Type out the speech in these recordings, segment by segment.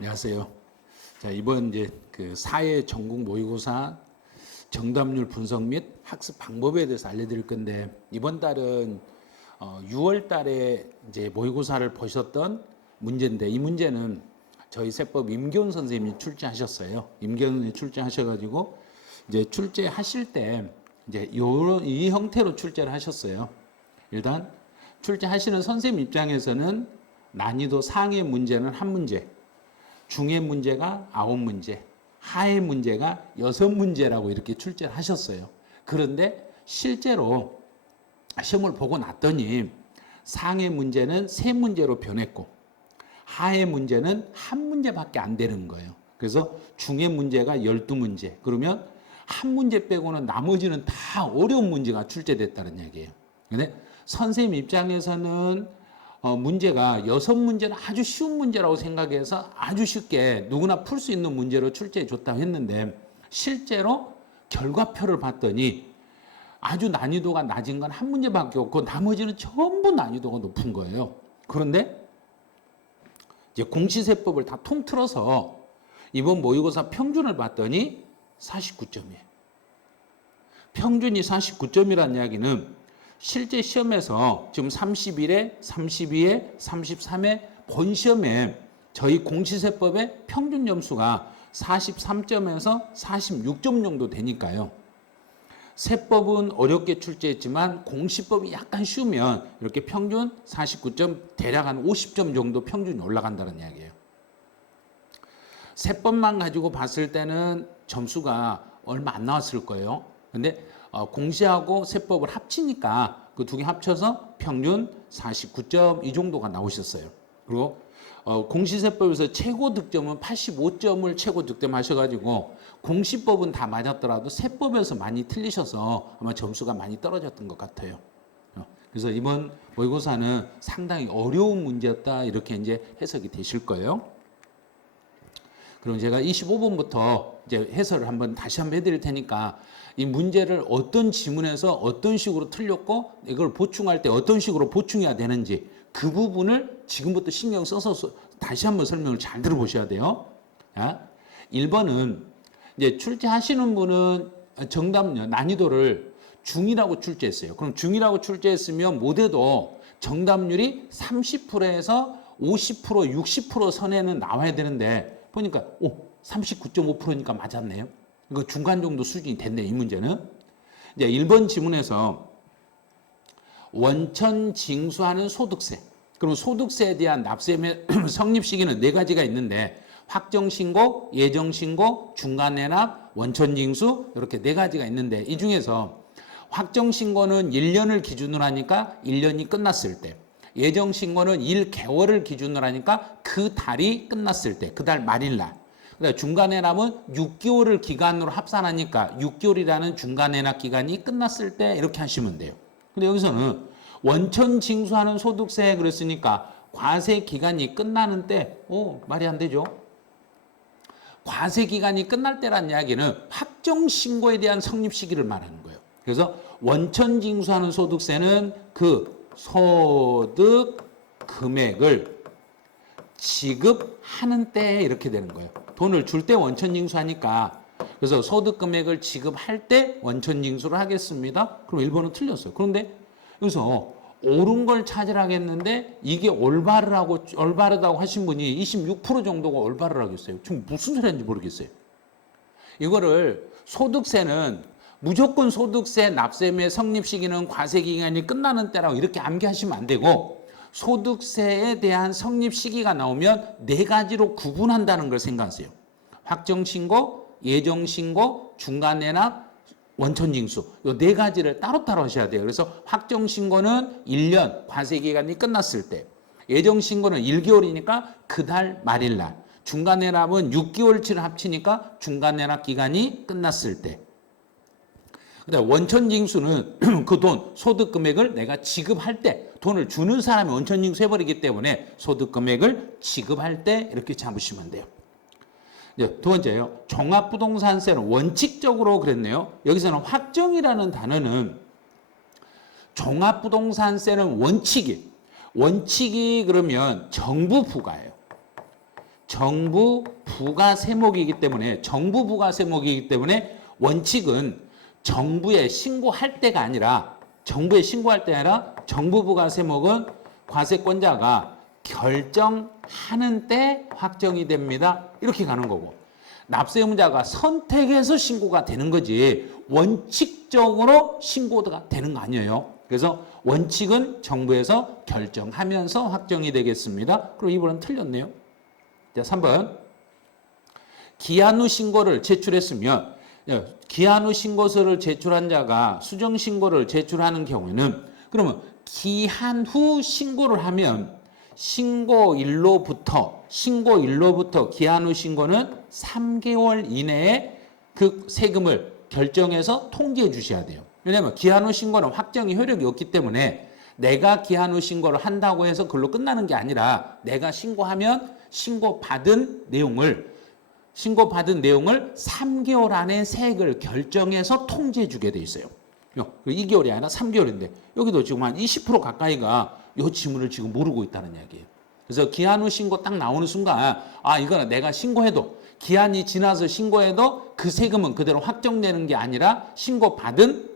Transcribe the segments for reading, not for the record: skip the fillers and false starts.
안녕하세요. 자, 이번 이제 그 사회 전국 모의고사 정답률 분석 및 학습 방법에 대해서 알려드릴 건데, 이번 달은 6월 달에 이제 모의고사를 보셨던 문제인데, 이 문제는 저희 세법 임교훈 선생님이 출제하셨어요. 임교훈 선생님이 출제하셔가지고 이제 출제하실 때 이제 이 형태로 출제를 하셨어요. 일단 출제하시는 선생님 입장에서는 난이도 상의 문제는 한 문제, 중의 문제가 9문제, 하의 문제가 6문제라고 이렇게 출제를 하셨어요. 그런데 실제로 시험을 보고 났더니 상의 문제는 3문제로 변했고 하의 문제는 1문제밖에 안 되는 거예요. 그래서 중의 문제가 12문제. 그러면 한 문제 빼고는 나머지는 다 어려운 문제가 출제됐다는 얘기예요. 근데 선생님 입장에서는 문제가 6문제는 아주 쉬운 문제라고 생각해서 아주 쉽게 누구나 풀 수 있는 문제로 출제해 줬다고 했는데, 실제로 결과표를 봤더니 아주 난이도가 낮은 건 한 문제밖에 없고 나머지는 전부 난이도가 높은 거예요. 그런데 이제 공시세법을 다 통틀어서 이번 모의고사 평균을 봤더니 49점이에요. 평균이 49점이라는 이야기는 실제 시험에서 지금 31회, 32회, 33회 본 시험에 저희 공시세법의 평균 점수가 43점에서 46점 정도 되니까요. 세법은 어렵게 출제했지만 공시법이 약간 쉬우면 이렇게 평균 49점, 대략 한 50점 정도 평균이 올라간다는 이야기예요. 세법만 가지고 봤을 때는 점수가 얼마 안 나왔을 거예요. 근데 공시하고 세법을 합치니까 그 두 개 합쳐서 평균 49점 이 정도가 나오셨어요. 그리고 공시세법에서 최고 득점은 85점을 최고 득점하셔가지고 공시법은 다 맞았더라도 세법에서 많이 틀리셔서 아마 점수가 많이 떨어졌던 것 같아요. 그래서 이번 모의고사는 상당히 어려운 문제였다, 이렇게 이제 해석이 되실 거예요. 그럼 제가 25번부터 이제 해설을 다시 한번 해드릴 테니까 이 문제를 어떤 지문에서 어떤 식으로 틀렸고 이걸 보충할 때 어떤 식으로 보충해야 되는지 그 부분을 지금부터 신경 써서 다시 한번 설명을 잘 들어보셔야 돼요. 1번은 이제 출제하시는 분은 정답 난이도를 중이라고 출제했어요. 그럼 중이라고 출제했으면 못해도 정답률이 30%에서 50%, 60% 선에는 나와야 되는데 보니까 39.5%니까 맞았네요. 이거 중간 정도 수준이 됐네, 이 문제는. 이제 1번 지문에서 원천 징수하는 소득세. 그럼 소득세에 대한 납세의 성립 시기는 4가지가 있는데 확정신고, 예정신고, 중간해납, 원천징수 이렇게 4가지가 있는데 이 중에서 확정신고는 1년을 기준으로 하니까 1년이 끝났을 때, 예정신고는 1개월을 기준으로 하니까 그 달이 끝났을 때, 그 달 말일날, 중간해납은 6개월을 기간으로 합산하니까 6개월이라는 중간해납 기간이 끝났을 때 이렇게 하시면 돼요. 근데 여기서는 원천 징수하는 소득세 그랬으니까 과세 기간이 끝나는 때, 말이 안 되죠. 과세 기간이 끝날 때란 이야기는 확정 신고에 대한 성립 시기를 말하는 거예요. 그래서 원천 징수하는 소득세는 그 소득 금액을 지급하는 때 이렇게 되는 거예요. 돈을 줄 때 원천 징수하니까, 그래서 소득 금액을 지급할 때 원천 징수를 하겠습니다. 그럼 1번은 틀렸어요. 그런데 여기서 옳은 걸 찾으라고 했는데 이게 올바르다고 하신 분이 26% 정도가 올바르라고 했어요. 지금 무슨 소리 하는지 모르겠어요. 이거를 소득세는 무조건 소득세 납세의 성립 시기는 과세 기간이 끝나는 때라고 이렇게 암기하시면 안 되고, 소득세에 대한 성립 시기가 나오면 4가지로 구분한다는 걸 생각하세요. 확정신고, 예정신고, 중간해납, 원천징수, 이 4가지를 따로따로 하셔야 돼요. 그래서 확정신고는 1년 과세기간이 끝났을 때, 예정신고는 1개월이니까 그 달 말일날, 중간해납은 6개월치를 합치니까 중간해납 기간이 끝났을 때, 그다음 원천징수는 그 돈, 소득 금액을 내가 지급할 때, 돈을 주는 사람이 원천징수 해버리기 때문에 소득 금액을 지급할 때 이렇게 잡으시면 돼요. 두 번째요. 종합부동산세는 원칙적으로 그랬네요. 여기서는 확정이라는 단어는 종합부동산세는 원칙이 그러면 정부 부과예요. 정부 부가 세목이기 때문에 원칙은 정부에 신고할 때가 아니라 정부 부가 세목은 과세권자가 결정하는 때 확정이 됩니다. 이렇게 가는 거고 납세 의무자가 선택해서 신고가 되는 거지 원칙적으로 신고가 되는 거 아니에요. 그래서 원칙은 정부에서 결정하면서 확정이 되겠습니다. 그럼 이번은 틀렸네요. 자, 3번. 기한 후 신고를 제출했으면 기한 후 신고서를 제출한 자가 수정 신고를 제출하는 경우에는 그러면 기한 후 신고를 하면 신고일로부터 기한 후 신고는 3개월 이내에 그 세금을 결정해서 통지해 주셔야 돼요. 왜냐하면 기한 후 신고는 확정이 효력이 없기 때문에 내가 기한 후 신고를 한다고 해서 그걸로 끝나는 게 아니라 내가 신고하면 신고받은 내용을 3개월 안에 세액을 결정해서 통지해 주게 돼 있어요. 2개월이 아니라 3개월인데 여기도 지금 한 20% 가까이가 이 지문을 지금 모르고 있다는 이야기예요. 그래서 기한 후 신고 딱 나오는 순간 이거는 내가 신고해도 기한이 지나서 신고해도 그 세금은 그대로 확정되는 게 아니라 신고받은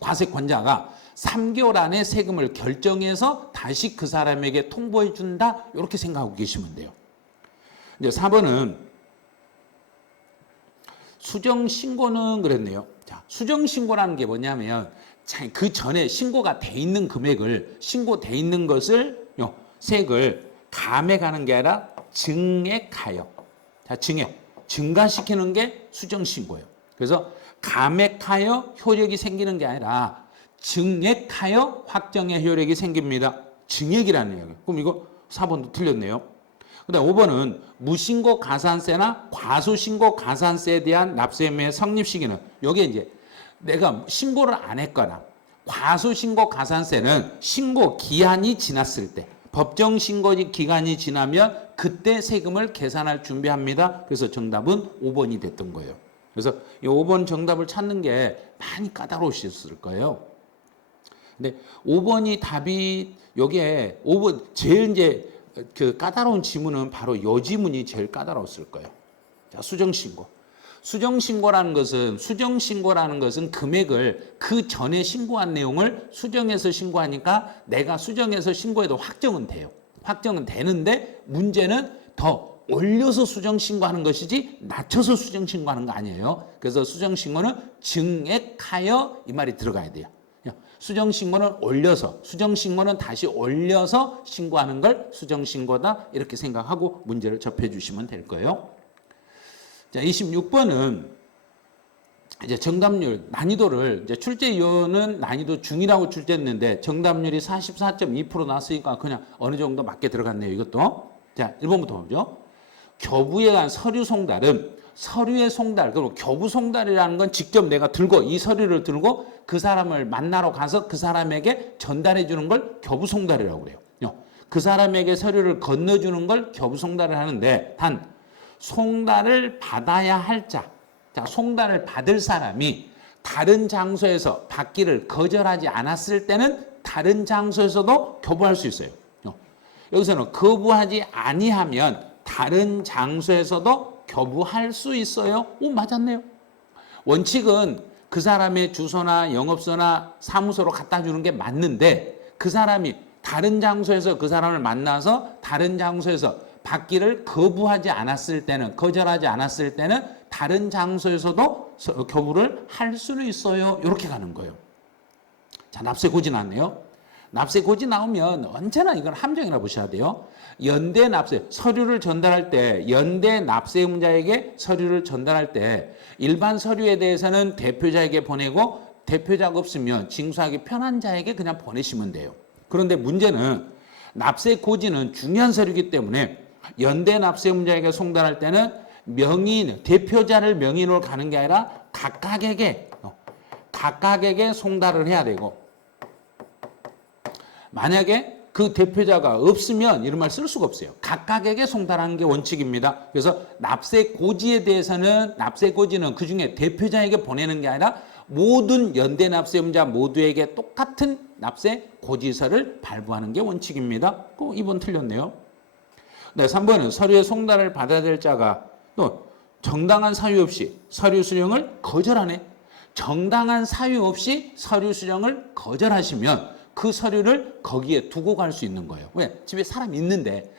과세권자가 3개월 안에 세금을 결정해서 다시 그 사람에게 통보해 준다. 이렇게 생각하고 계시면 돼요. 이제 4번은 수정신고는 그랬네요. 자, 수정신고라는 게 뭐냐면 그 전에 신고가 돼 있는 금액을 신고돼 있는 것을 세액을 감액하는 게 아니라 증액하여. 자, 증가시키는 게 수정신고예요. 그래서 감액하여 효력이 생기는 게 아니라 증액하여 확정의 효력이 생깁니다. 증액이라는 이야기예요. 그럼 이거 4번도 틀렸네요. 그다음 5번은 무신고 가산세나 과소신고 가산세에 대한 납세의무의 성립 시기는 여기에 이제 내가 신고를 안 했거나 과소신고 가산세는 신고 기한이 지났을 때 법정 신고 기간이 지나면 그때 세금을 계산할 준비합니다. 그래서 정답은 5번이 됐던 거예요. 그래서 이 5번 정답을 찾는 게 많이 까다로우셨을 거예요. 근데 5번이 답이 여기에 5번 제일 이제 그 까다로운 지문은 바로 이 지문이 제일 까다로웠을 거예요. 자, 수정신고. 수정신고라는 것은 금액을 그 전에 신고한 내용을 수정해서 신고하니까 내가 수정해서 신고해도 확정은 돼요. 확정은 되는데 문제는 더 올려서 수정신고하는 것이지 낮춰서 수정신고하는 거 아니에요. 그래서 수정신고는 증액하여 이 말이 들어가야 돼요. 수정신고는 수정신고는 다시 올려서 신고하는 걸 수정신고다 이렇게 생각하고 문제를 접해주시면 될 거예요. 자, 26번은 이제 정답률 난이도를 이제 출제위원은 난이도 중이라고 출제했는데 정답률이 44.2% 나왔으니까 그냥 어느 정도 맞게 들어갔네요. 이것도. 자, 1번부터 보죠. 교부에 의한 서류 송달은 서류의 송달, 그리고 교부 송달이라는 건 직접 내가 이 서류를 들고 그 사람을 만나러 가서 그 사람에게 전달해 주는 걸 교부 송달이라고 그래요. 그 사람에게 서류를 건너주는 걸 교부 송달을 하는데 단 송달을 받아야 할 자, 송달을 받을 사람이 다른 장소에서 받기를 거절하지 않았을 때는 다른 장소에서도 교부할 수 있어요. 여기서는 거부하지 아니하면 다른 장소에서도 교부할 수 있어요. 오, 맞았네요. 원칙은 그 사람의 주소나 영업소나 사무소로 갖다 주는 게 맞는데 그 사람이 다른 장소에서 그 사람을 만나서 다른 장소에서 받기를 거절하지 않았을 때는 다른 장소에서도 교부를 할 수는 있어요. 이렇게 가는 거예요. 자, 납세 고지 나왔네요. 납세 고지 나오면 언제나 이건 함정이라 보셔야 돼요. 연대 납세, 서류를 전달할 때, 연대 납세 의무자에게 서류를 전달할 때 일반 서류에 대해서는 대표자에게 보내고 대표자가 없으면 징수하기 편한 자에게 그냥 보내시면 돼요. 그런데 문제는 납세 고지는 중요한 서류이기 때문에 연대 납세 의무자에게 송달할 때는 대표자를 명의인으로 가는 게 아니라 각각에게 송달을 해야 되고 만약에 그 대표자가 없으면 이런 말 쓸 수가 없어요. 각각에게 송달하는 게 원칙입니다. 그래서 납세 고지는 그중에 대표자에게 보내는 게 아니라 모든 연대 납세 의무자 모두에게 똑같은 납세 고지서를 발부하는 게 원칙입니다. 2번 틀렸네요. 네, 3번은 서류의 송달을 받아야 될 자가 또 정당한 사유 없이 서류 수령을 거절하네. 정당한 사유 없이 서류 수령을 거절하시면 그 서류를 거기에 두고 갈 수 있는 거예요. 왜? 집에 사람이 있는데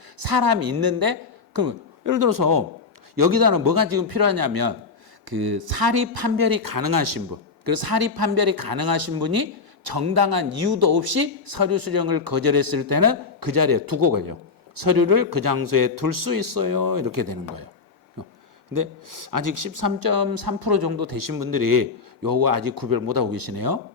그럼 예를 들어서 여기다는 뭐가 지금 필요하냐면 그 사리 판별이 가능하신 분, 그 사리 판별이 가능하신 분이 정당한 이유도 없이 서류 수령을 거절했을 때는 그 자리에 두고 가요. 서류를 그 장소에 둘 수 있어요. 이렇게 되는 거예요. 근데 아직 13.3% 정도 되신 분들이 요거 아직 구별 못하고 계시네요.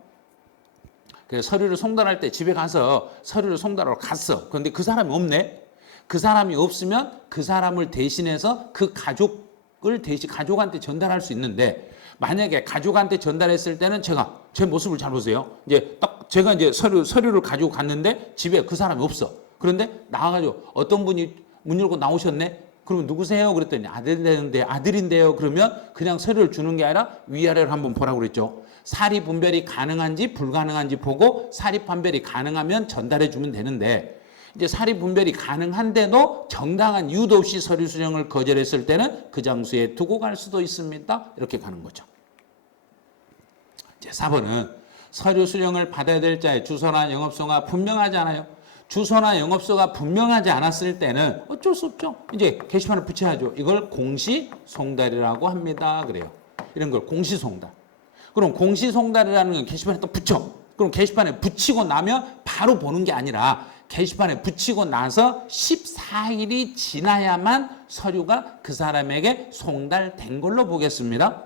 그래서 서류를 송달할 때 집에 가서 서류를 송달하러 갔어. 그런데 그 사람이 없네. 그 사람이 없으면 그 사람을 대신해서 그 가족한테 전달할 수 있는데 만약에 가족한테 전달했을 때는 제가 제 모습을 잘 보세요. 이제 딱 제가 이제 서류를 가지고 갔는데 집에 그 사람이 없어. 그런데 나와가지고 어떤 분이 문 열고 나오셨네. 그러면 누구세요? 그랬더니 아들인데요. 그러면 그냥 서류를 주는 게 아니라 위아래를 한번 보라고 그랬죠. 사리 분별이 가능한지 불가능한지 보고 사리 판별이 가능하면 전달해 주면 되는데 이제 사리 분별이 가능한데도 정당한 이유도 없이 서류 수령을 거절했을 때는 그 장소에 두고 갈 수도 있습니다. 이렇게 가는 거죠. 이제 4번은 서류 수령을 받아야 될 자의 주소나 영업소가 분명하지 않아요. 주소나 영업소가 분명하지 않았을 때는 어쩔 수 없죠. 이제 게시판을 붙여야죠. 이걸 공시송달이라고 합니다. 그래요. 이런 걸 공시송달. 그럼 공시송달이라는 건 게시판에 또 붙여. 그럼 게시판에 붙이고 나면 바로 보는 게 아니라 게시판에 붙이고 나서 14일이 지나야만 서류가 그 사람에게 송달된 걸로 보겠습니다.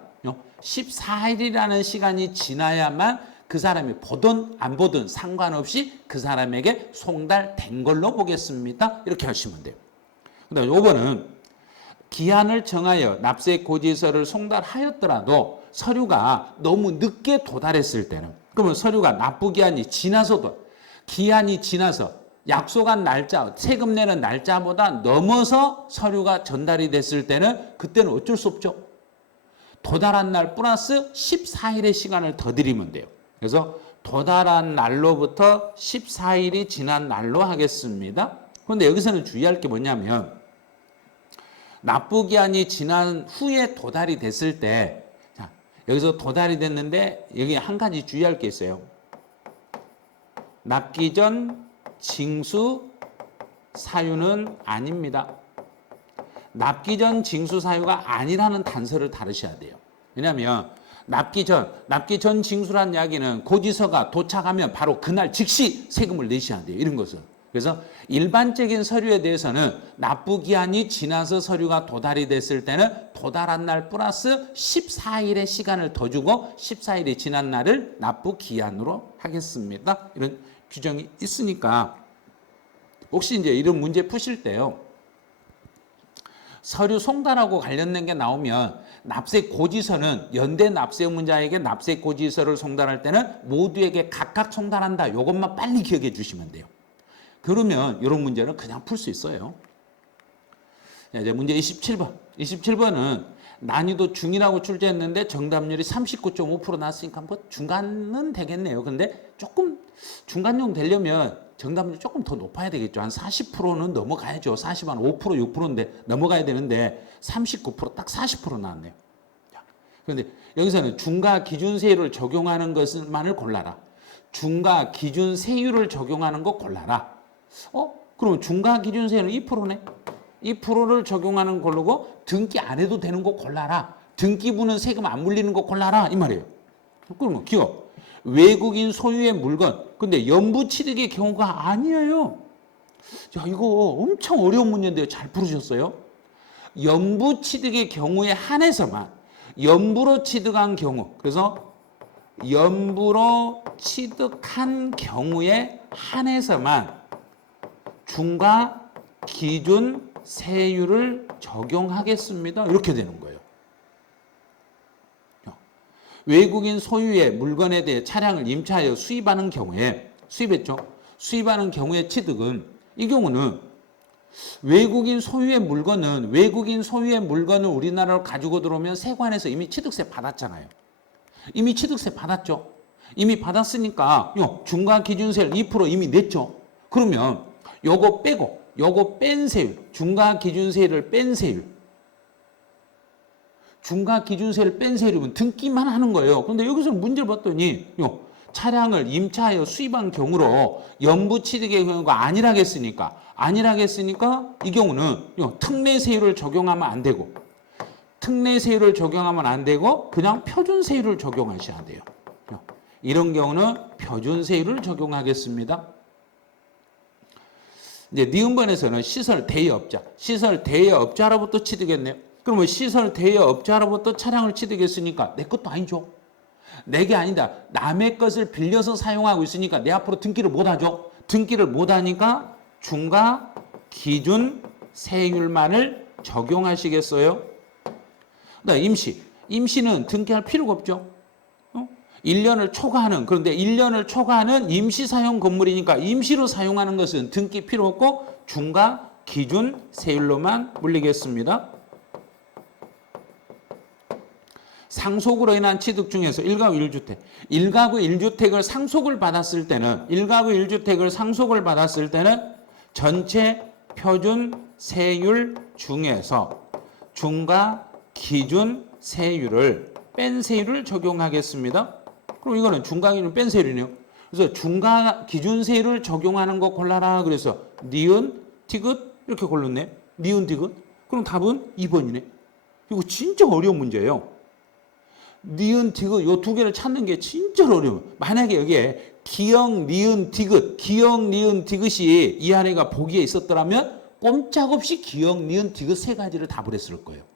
14일이라는 시간이 지나야만 그 사람이 보든 안 보든 상관없이 그 사람에게 송달된 걸로 보겠습니다. 이렇게 하시면 돼요. 그다음에 5번은 기한을 정하여 납세 고지서를 송달하였더라도 서류가 너무 늦게 도달했을 때는 그러면 서류가 납부기한이 지나서도 기한이 지나서 약속한 날짜, 세금 내는 날짜보다 넘어서 서류가 전달이 됐을 때는 그때는 어쩔 수 없죠. 도달한 날 플러스 14일의 시간을 더 드리면 돼요. 그래서 도달한 날로부터 14일이 지난 날로 하겠습니다. 그런데 여기서는 주의할 게 뭐냐면 납부기한이 지난 후에 도달이 됐을 때 자, 여기서 도달이 됐는데 여기 한 가지 주의할 게 있어요. 납기 전 징수 사유는 아닙니다. 납기 전 징수 사유가 아니라는 단서를 다루셔야 돼요. 왜냐하면 납기 전 징수란 이야기는 고지서가 도착하면 바로 그날 즉시 세금을 내셔야 돼요. 이런 것은. 그래서 일반적인 서류에 대해서는 납부기한이 지나서 서류가 도달이 됐을 때는 도달한 날 플러스 14일의 시간을 더 주고 14일이 지난 날을 납부기한으로 하겠습니다. 이런 규정이 있으니까 혹시 이제 이런 문제 푸실 때요. 서류 송달하고 관련된 게 나오면 납세 고지서는 연대 납세의무자에게 납세 고지서를 송달할 때는 모두에게 각각 송달한다. 이것만 빨리 기억해 주시면 돼요. 그러면 이런 문제는 그냥 풀 수 있어요. 이제 문제 27번. 27번은 난이도 중이라고 출제했는데 정답률이 39.5% 나왔으니까 뭐 중간은 되겠네요. 근데 조금 중간용 되려면 정답률이 조금 더 높아야 되겠죠. 한 40%는 넘어가야죠. 40, 한 5%, 6%인데 넘어가야 되는데 39%, 딱 40% 나왔네요. 그런데 여기서는 중과 기준 세율을 적용하는 것만을 골라라. 중과 기준 세율을 적용하는 거 골라라. 그럼 중과 기준 세율은 2%네. 2%를 적용하는 걸로고 등기 안 해도 되는 거 골라라. 등기부는 세금 안 물리는 거 골라라. 이 말이에요. 그러면 기억. 외국인 소유의 물건. 근데 연부 취득의 경우가 아니에요. 야, 이거 엄청 어려운 문제인데요. 잘 풀으셨어요? 연부 취득의 경우에 한해서만 연부로 취득한 경우. 그래서 연부로 취득한 경우에 한해서만 중과 기준 세율을 적용하겠습니다. 이렇게 되는 거예요. 외국인 소유의 물건에 대해 차량을 임차하여 수입하는 경우에 수입했죠. 수입하는 경우의 취득은 이 경우는 외국인 소유의 물건은 우리나라로 가지고 들어오면 세관에서 이미 취득세 받았잖아요. 이미 취득세 받았죠. 이미 받았으니까 중과 기준세를 2% 이미 냈죠. 그러면 요거 빼고 요거 뺀 세율, 중과기준세율을 뺀 세율. 중과기준세율을 뺀 세율이면 등기만 하는 거예요. 그런데 여기서 문제를 봤더니 차량을 임차하여 수입한 경우로 연부취득의 경우가 아니라겠으니까 이 경우는 특례세율을 적용하면 안 되고 특례세율을 적용하면 안 되고 그냥 표준세율을 적용하셔야 돼요. 이런 경우는 표준세율을 적용하겠습니다. 이제 니은번에서는 시설 대여업자로부터 취득했네요. 그러면 시설 대여업자로부터 차량을 취득했으니까 내 것도 아니죠. 내 게 아니다. 남의 것을 빌려서 사용하고 있으니까 내 앞으로 등기를 못 하죠. 등기를 못 하니까 중과 기준 세율만을 적용하시겠어요? 그다음 임시는 등기할 필요가 없죠. 1년을 초과하는, 그런데 1년을 초과하는 임시 사용 건물이니까 임시로 사용하는 것은 등기 필요 없고 중과 기준 세율로만 물리겠습니다. 상속으로 인한 취득 중에서 1가구 1주택. 1가구 1주택을 상속을 받았을 때는 전체 표준 세율 중에서 중과 기준 세율을 뺀 세율을 적용하겠습니다. 그럼 이거는 중과 기준 뺀 세율이네요. 그래서 중과 기준 세율을 적용하는 거 골라라. 그래서 니은, 티귿 이렇게 골랐네. 니은, 티귿. 그럼 답은 2번이네. 이거 진짜 어려운 문제예요. 니은, 티귿 요 두 개를 찾는 게 진짜 어려워요. 만약에 여기에 기역, 니은, 티귿이 이 안에가 보기에 있었더라면 꼼짝없이 기역, 니은, 티귿 세 가지를 답을 했을 거예요.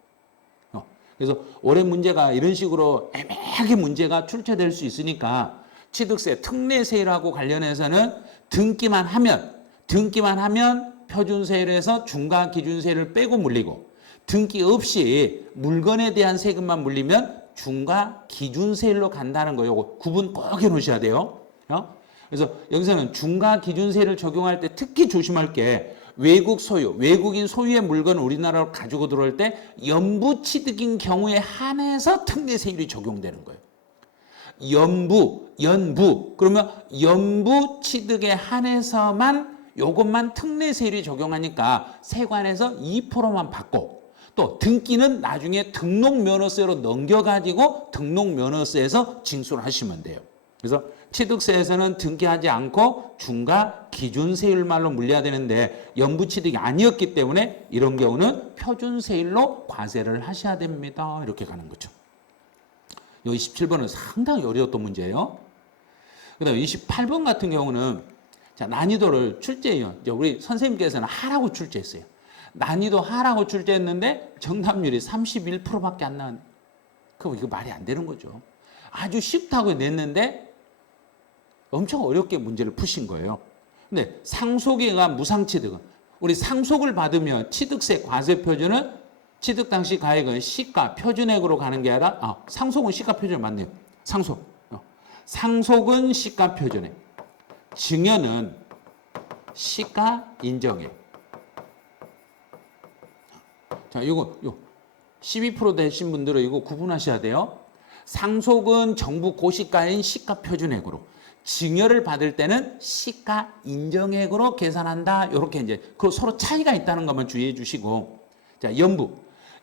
그래서 올해 문제가 이런 식으로 애매하게 문제가 출제될 수 있으니까 취득세 특례세율하고 관련해서는 등기만 하면 표준세율에서 중과기준세율을 빼고 물리고 등기 없이 물건에 대한 세금만 물리면 중과기준세율로 간다는 거예요. 구분 꼭 해놓으셔야 돼요. 그래서 여기서는 중과기준세율을 적용할 때 특히 조심할 게 외국인 소유의 물건을 우리나라로 가지고 들어올 때 연부취득인 경우에 한해서 특례세율이 적용되는 거예요. 연부. 그러면 연부취득에 한해서만 요것만 특례세율이 적용하니까 세관에서 2%만 받고 또 등기는 나중에 등록면허세로 넘겨가지고 등록면허세에서 징수를 하시면 돼요. 그래서 취득세에서는 등기하지 않고 중과 기준세율말로 물려야 되는데 연부취득이 아니었기 때문에 이런 경우는 표준세율로 과세를 하셔야 됩니다. 이렇게 가는 거죠. 여기 17번은 상당히 어려웠던 문제예요. 그 다음에 28번 같은 경우는 자, 난이도를 출제해요. 우리 선생님께서는 하라고 출제했어요. 난이도 하라고 출제했는데 정답률이 31%밖에 안 나왔네. 그럼 이거 말이 안 되는 거죠. 아주 쉽다고 냈는데 엄청 어렵게 문제를 푸신 거예요. 근데 상속에 의한 무상취득은 우리 상속을 받으면 취득세 과세 표준은 취득 당시 가액은 시가 표준액으로 가는 게 아니라 상속은 시가 표준액 맞네요. 상속은 시가 표준액. 증여는 시가 인정액. 자, 이거 12% 되신 분들은 이거 구분하셔야 돼요. 상속은 정부 고시가인 시가 표준액으로, 증여를 받을 때는 시가 인정액으로 계산한다. 이렇게 이제 그 서로 차이가 있다는 것만 주의해 주시고, 자,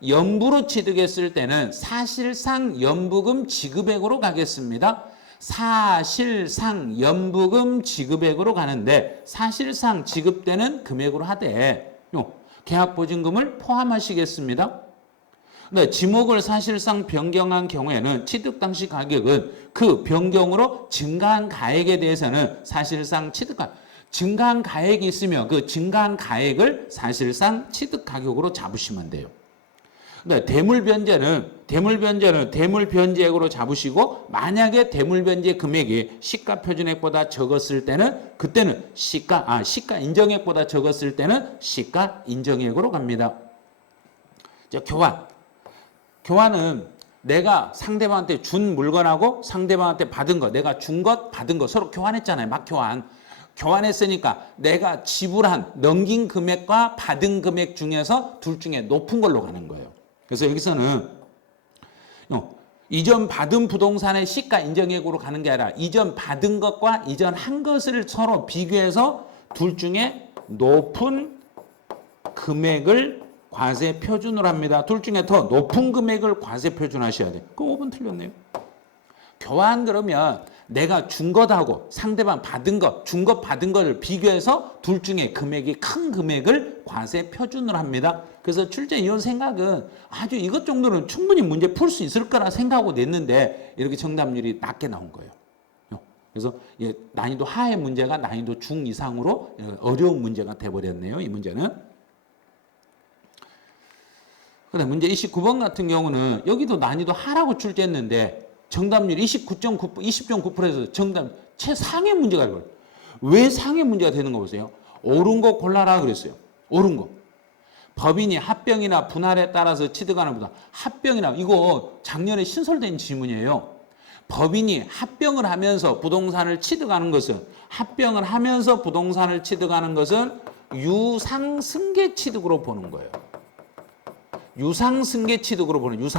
연부로 취득했을 때는 사실상 연부금 지급액으로 가겠습니다. 사실상 연부금 지급액으로 가는데 사실상 지급되는 금액으로 하되 계약보증금을 포함하시겠습니다. 네, 지목을 사실상 변경한 경우에는 취득 당시 가격은 그 변경으로 증가한 가액에 대해서는 사실상 증가한 가액이 있으면 그 증가한 가액을 사실상 취득 가격으로 잡으시면 돼요. 네, 대물변제는 대물변제액으로 잡으시고 만약에 대물변제 금액이 시가 표준액보다 적었을 때는 그때는 시가 인정액보다 적었을 때는 시가 인정액으로 갑니다. 자, 교환은 내가 상대방한테 준 물건하고 상대방한테 받은 거, 내가 준 것, 받은 거 서로 교환했잖아요. 막 교환했으니까 내가 지불한 넘긴 금액과 받은 금액 중에서 둘 중에 높은 걸로 가는 거예요. 그래서 여기서는 이전 받은 부동산의 시가 인정액으로 가는 게 아니라 이전 받은 것과 이전 한 것을 서로 비교해서 둘 중에 높은 금액을 과세 표준으로 합니다. 둘 중에 더 높은 금액을 과세 표준하셔야 돼요. 그럼 5번 틀렸네요. 교환 그러면 내가 준 것하고 상대방 받은 것, 준 것 받은 것을 비교해서 둘 중에 금액이 큰 금액을 과세 표준으로 합니다. 그래서 출제위원 생각은 아주 이것 정도는 충분히 문제 풀 수 있을 거라 생각하고 냈는데 이렇게 정답률이 낮게 나온 거예요. 그래서 난이도 하의 문제가 난이도 중 이상으로 어려운 문제가 돼버렸네요. 이 문제는. 그다음 문제 29번 같은 경우는 여기도 난이도 하라고 출제했는데 정답률 29.9%, 20.9%에서 정답 최상의 문제가 돼요. 왜 상의 문제가 되는 거 보세요. 옳은 거 골라라 그랬어요. 옳은 거. 법인이 합병이나 분할에 따라서 취득하는 부담. 합병이나 이거 작년에 신설된 지문이에요. 법인이 합병을 하면서 부동산을 취득하는 것은 합병을 하면서 부동산을 취득하는 것은 유상승계 취득으로 보는 거예요. 유상승계 취득으로 보는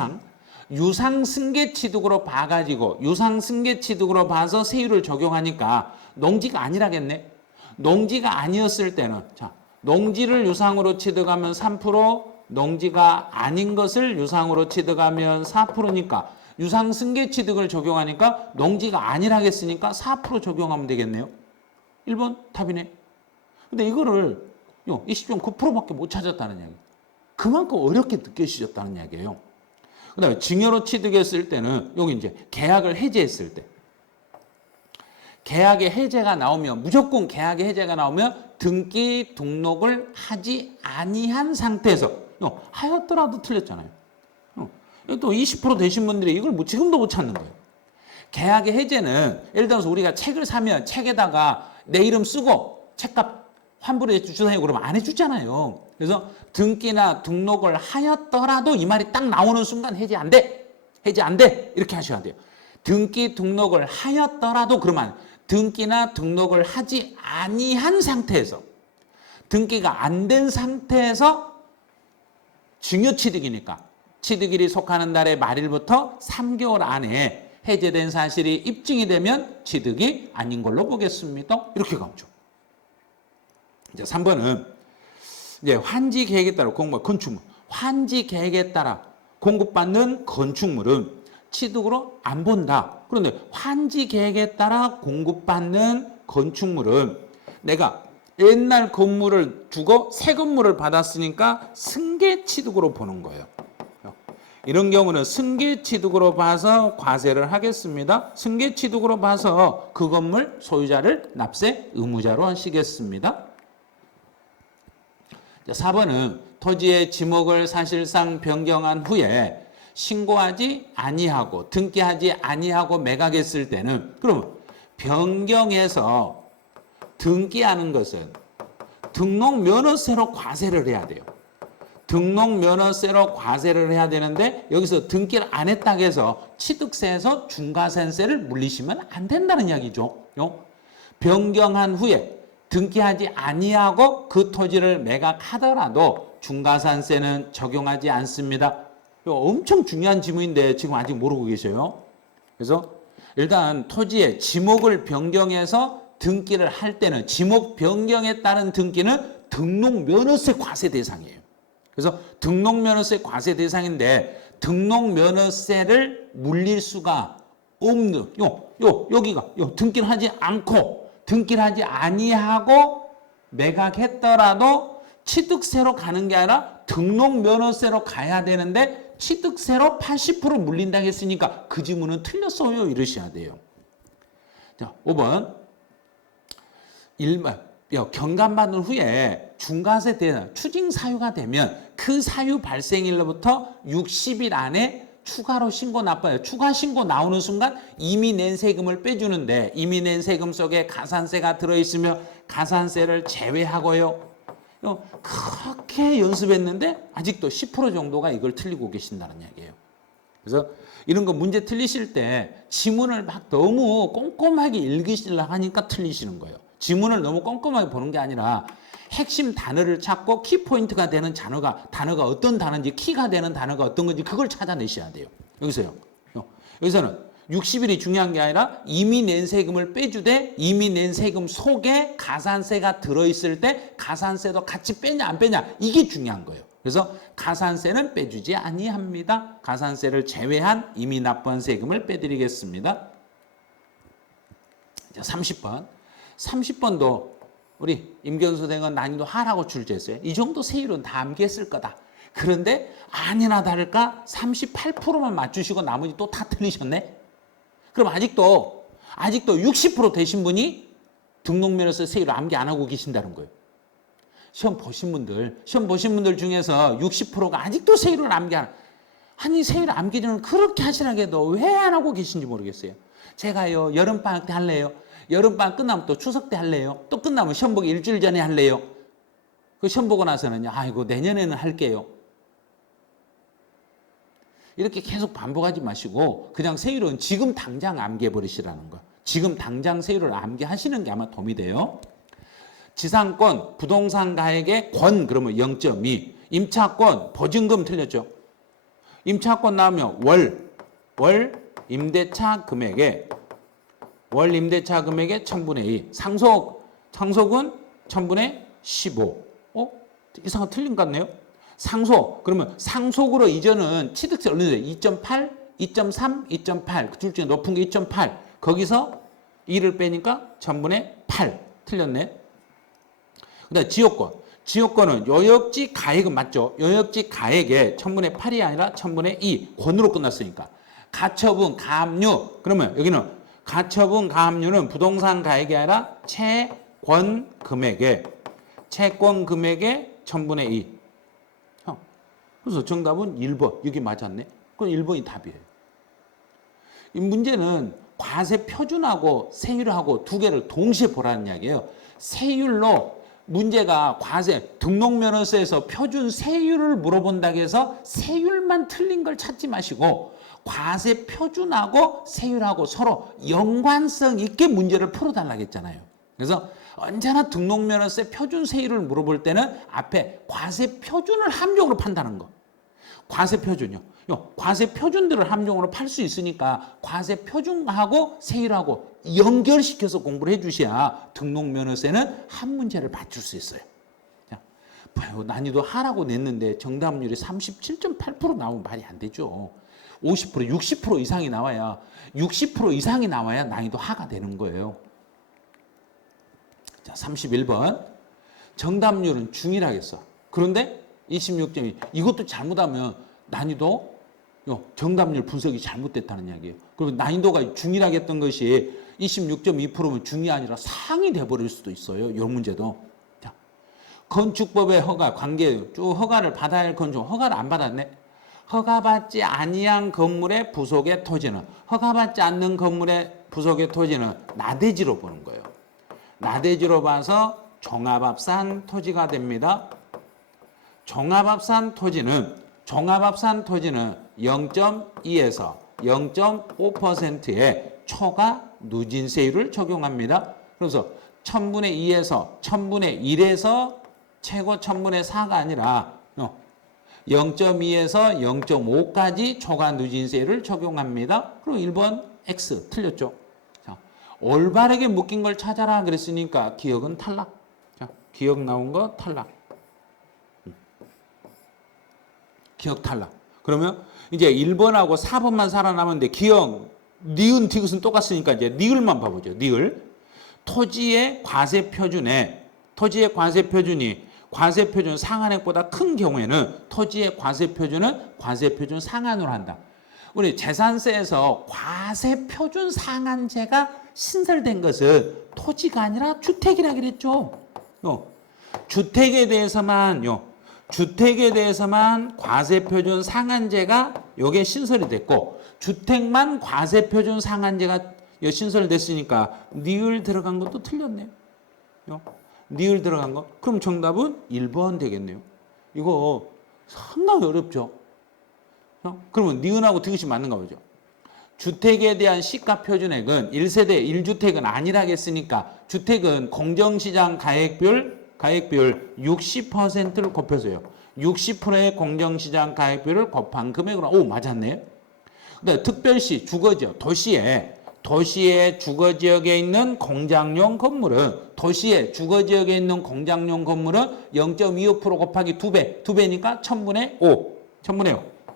유상승계 취득으로 봐가지고 유상승계 취득으로 봐서 세율을 적용하니까 농지가 아니라겠네. 농지가 아니었을 때는 자 농지를 유상으로 취득하면 3%, 농지가 아닌 것을 유상으로 취득하면 4%니까 유상승계 취득을 적용하니까 농지가 아니라겠으니까 4% 적용하면 되겠네요. 1번 답이네. 근데 이거를 20.9%밖에 못 찾았다는 이야기. 그만큼 어렵게 느껴지셨다는 이야기예요. 그 다음에 증여로 취득했을 때는 여기 이제 계약을 해지했을 때 계약의 해제가 나오면 무조건 계약의 해제가 나오면 등기 등록을 하지 아니한 상태에서 하였더라도 틀렸잖아요. 또 20% 되신 분들이 이걸 지금도 못 찾는 거예요. 계약의 해제는 예를 들어서 우리가 책을 사면 책에다가 내 이름 쓰고 책값 환불해 주세요 그러면 안 해주잖아요. 그래서 등기나 등록을 하였더라도 이 말이 딱 나오는 순간 해제 안 돼. 해제 안 돼. 이렇게 하셔야 돼요. 등기 등록을 하였더라도 그러면 등기나 등록을 하지 아니한 상태에서 등기가 안 된 상태에서 증여취득이니까 취득일이 속하는 달의 말일부터 3개월 안에 해제된 사실이 입증이 되면 취득이 아닌 걸로 보겠습니다. 이렇게 가죠. 이제 3번은 이제 환지 계획에 따라 건축물, 환지 계획에 따라 공급받는 건축물은 취득으로 안 본다. 그런데 환지 계획에 따라 공급받는 건축물은 내가 옛날 건물을 두고 새 건물을 받았으니까 승계 취득으로 보는 거예요. 이런 경우는 승계 취득으로 봐서 과세를 하겠습니다. 승계 취득으로 봐서 그 건물 소유자를 납세 의무자로 하시겠습니다. 4번은 토지의 지목을 사실상 변경한 후에 신고하지 아니하고 등기하지 아니하고 매각했을 때는 그럼 변경해서 등기하는 것은 등록면허세로 과세를 해야 돼요. 등록면허세로 과세를 해야 되는데 여기서 등기를 안 했다고 해서 취득세에서 중과세를 물리시면 안 된다는 이야기죠. 변경한 후에 등기하지 아니하고 그 토지를 매각하더라도 중과산세는 적용하지 않습니다. 이거 엄청 중요한 지문인데 지금 아직 모르고 계셔요. 그래서 일단 토지의 지목을 변경해서 등기를 할 때는 지목 변경에 따른 등기는 등록면허세 과세 대상이에요. 그래서 등록면허세 과세 대상인데 등록면허세를 물릴 수가 없는 여기가 등기를 하지 않고 등기를 하지 아니하고 매각했더라도 취득세로 가는 게 아니라 등록면허세로 가야 되는데 취득세로 80% 물린다고 했으니까 그 지문은 틀렸어요. 이러셔야 돼요. 자, 5번. 경감받은 후에 중과세 대상 추징 사유가 되면 그 사유 발생일로부터 60일 안에 추가로 신고 납부해요. 추가 신고 나오는 순간 이미 낸 세금을 빼주는데 이미 낸 세금 속에 가산세가 들어있으며 가산세를 제외하고요. 그렇게 연습했는데 아직도 10% 정도가 이걸 틀리고 계신다는 얘기예요. 그래서 이런 거 문제 틀리실 때 지문을 막 너무 꼼꼼하게 읽으시려고 하니까 틀리시는 거예요. 지문을 너무 꼼꼼하게 보는 게 아니라 핵심 단어를 찾고 키포인트가 되는 단어가 어떤 단어인지 키가 되는 단어가 어떤 건지 그걸 찾아내셔야 돼요. 여기서는 60일이 중요한 게 아니라 이미 낸 세금을 빼주되 이미 낸 세금 속에 가산세가 들어있을 때 가산세도 같이 빼냐 안 빼냐 이게 중요한 거예요. 그래서 가산세는 빼주지 아니합니다. 가산세를 제외한 이미 납부한 세금을 빼드리겠습니다. 자, 30번. 30번도 우리 임견수 대행은 난이도 하라고 출제했어요. 이 정도 세율은 다 암기했을 거다. 그런데 아니나 다를까 38%만 맞추시고 나머지 또 다 틀리셨네. 그럼 아직도 60% 되신 분이 등록면허세 세율을 암기 안 하고 계신다는 거예요. 시험 보신 분들 중에서 60%가 아직도 세율을 암기 안 아니 세율 암기는 그렇게 하시라게도 왜 안 하고 계신지 모르겠어요. 제가요 여름방학 때 할래요. 여름방학 끝나면 또 추석 때 할래요. 또 끝나면 시험 보기 일주일 전에 할래요. 그 시험 보고 나서는 아이고 내년에는 할게요. 이렇게 계속 반복하지 마시고 그냥 세율은 지금 당장 암기해 버리시라는 거. 지금 당장 세율을 암기하시는 게 아마 도움이 돼요. 지상권, 부동산 가액의 권 그러면 0.2. 임차권, 보증금 틀렸죠. 임차권 나오면 월 임대차 금액의 월 임대차 금액의 1000분의 2. 상속은 1000분의 15. 이상한 틀린 것 같네요. 상속. 그러면 상속으로 이전은 취득세 얼마나 2.8, 2.3, 2.8. 그 둘 중에 높은 게 2.8. 거기서 2를 빼니까 1000분의 8. 틀렸네. 그다음 지역권. 지역권은 요역지 가액은 맞죠? 요역지 가액에 1000분의 8이 아니라 1000분의 2. 권으로 끝났으니까. 가처분, 가압류. 그러면 여기는 가처분, 가압류는 부동산 가액이 아니라 채권 금액의 1000분의 2. 그래서 정답은 1번. 여기 맞았네. 그럼 1번이 답이에요. 이 문제는 과세 표준하고 세율하고 두 개를 동시에 보라는 이야기예요. 세율로 문제가 과세, 등록면허세에서 표준 세율을 물어본다고 해서 세율만 틀린 걸 찾지 마시고 과세 표준하고 세율하고 서로 연관성 있게 문제를 풀어달라고 했잖아요. 그래서 언제나 등록면허세 표준 세율을 물어볼 때는 앞에 과세 표준을 함정으로 판다는 거. 과세 표준요. 과세 표준들을 함정으로 팔 수 있으니까 과세 표준하고 세율하고 연결시켜서 공부를 해주셔야 등록면허세는 한 문제를 맞출 수 있어요. 자, 난이도 하라고 냈는데 정답률이 37.8% 나오면 말이 안 되죠. 50%, 60% 이상이 나와야 60% 이상이 나와야 난이도 하가 되는 거예요. 자, 31번. 정답률은 중이라겠어. 그런데 26.2. 이것도 잘못하면 난이도 정답률 분석이 잘못됐다는 이야기예요. 그리고 난이도가 중이라고 했던 것이 26.2%면 중이 아니라 상이 돼버릴 수도 있어요. 이 문제도. 자, 건축법의 허가, 관계 쭉 허가를 받아야 할 건축 허가를 안 받았네. 허가받지 아니한 건물의 부속의 토지는 허가받지 않는 건물의 부속의 토지는 나대지로 보는 거예요. 나대지로 봐서 종합합산 토지가 됩니다. 종합합산 토지는 0.2에서 0.5%의 초과 누진세율을 적용합니다. 그래서 1000분의 2에서 1000분의 1에서 최고 1000분의 4가 아니라 0.2에서 0.5까지 초과 누진세율을 적용합니다. 그럼 1번 X 틀렸죠. 자, 올바르게 묶인 걸 찾아라 그랬으니까 기억은 탈락. 자, 기억 나온 거 탈락. 기억 탈락. 그러면 이제 1번하고 4번만 살아남았는데 기억, 니은, 디귿은 똑같으니까 이제 니을만 봐보죠. 니을. 토지의 과세 표준이 과세 표준 상한액보다 큰 경우에는 토지의 과세 표준은 과세 표준 상한으로 한다. 우리 재산세에서 과세 표준 상한제가 신설된 것은 토지가 아니라 주택이라 그랬죠. 주택에 대해서만 과세 표준 상한제가 요게 신설이 됐고 주택만 과세 표준 상한제가 신설됐으니까 니을 들어간 것도 틀렸네요. 니을 들어간 거. 그럼 정답은 1번 되겠네요. 이거 상당히 어렵죠. 그러면 니은하고 디귿이 맞는가 보죠. 주택에 대한 시가 표준액은 1세대 1주택은 아니라겠으니까 주택은 공정시장 가액비율 60%를 곱해서요. 60%의 공정시장 가액비율을 곱한 금액으로 맞았네. 네, 특별시, 주거지역, 도시의 주거지역에 있는 공장용 건물은 도시의 주거지역에 있는 공장용 건물은 0.25% 곱하기 2배, 2배니까 1000분의 5,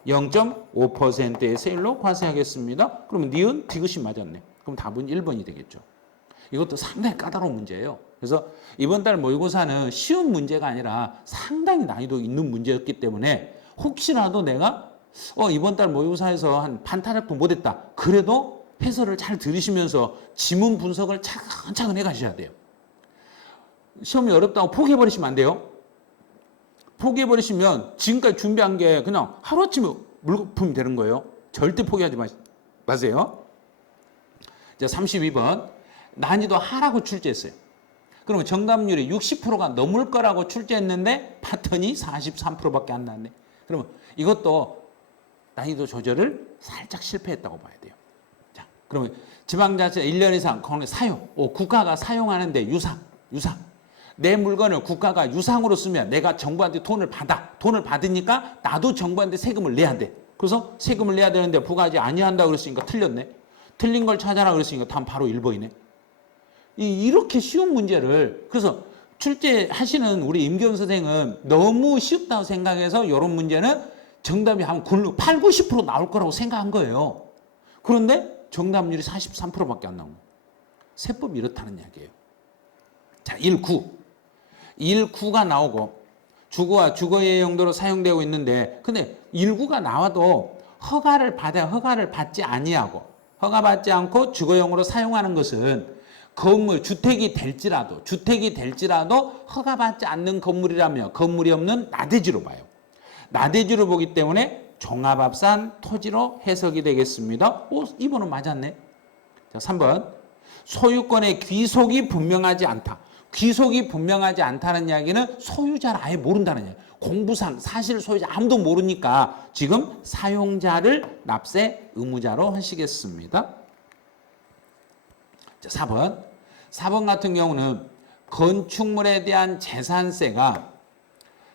0.5%의 세율로 과세하겠습니다. 그러면 니은 디귿이 맞았네. 그럼 답은 1번이 되겠죠. 이것도 상당히 까다로운 문제예요. 그래서 이번 달 모의고사는 쉬운 문제가 아니라 상당히 난이도 있는 문제였기 때문에 혹시라도 내가 이번 달 모의고사에서 한 반타작도 못했다. 그래도 해설을 잘 들으시면서 지문 분석을 차근차근 해가셔야 돼요. 시험이 어렵다고 포기해버리시면 안 돼요. 포기해버리시면 지금까지 준비한 게 그냥 하루아침에 물거품이 되는 거예요. 절대 포기하지 마세요. 자, 32번. 난이도 하라고 출제했어요. 그러면 정답률이 60%가 넘을 거라고 출제했는데 봤더니 43%밖에 안 나왔네. 그러면 이것도 난이도 조절을 살짝 실패했다고 봐야 돼요. 자, 그러면 지방자치 1년 이상 사용, 국가가 사용하는데 유상. 내 물건을 국가가 유상으로 쓰면 내가 정부한테 돈을 받으니까 나도 정부한테 세금을 내야 돼. 그래서 세금을 내야 되는데 부과하지 아니한다 그랬으니까 틀렸네. 틀린 걸 찾아라 그랬으니까 다음 바로 1번이네. 이렇게 쉬운 문제를 그래서 출제하시는 우리 임기훈 선생은 너무 쉽다고 생각해서 이런 문제는 정답이 한 8, 90% 나올 거라고 생각한 거예요. 그런데 정답률이 43%밖에 안 나온 거예요. 세법이 이렇다는 이야기예요. 자, 1구가 나오고 주거와 주거의 용도로 사용되고 있는데 근데 1구가 나와도 허가를 받지 아니하고 허가받지 않고 주거용으로 사용하는 것은 건물, 주택이 될지라도 허가받지 않는 건물이라며 건물이 없는 나대지로 봐요. 나대지로 보기 때문에 종합합산 토지로 해석이 되겠습니다. 2번은 맞았네. 자, 3번. 소유권의 귀속이 분명하지 않다. 귀속이 분명하지 않다는 이야기는 소유자를 아예 모른다는 이야기예요. 공부상 사실 소유자 아무도 모르니까 지금 사용자를 납세 의무자로 하시겠습니다. 자, 4번 같은 경우는 건축물에 대한 재산세가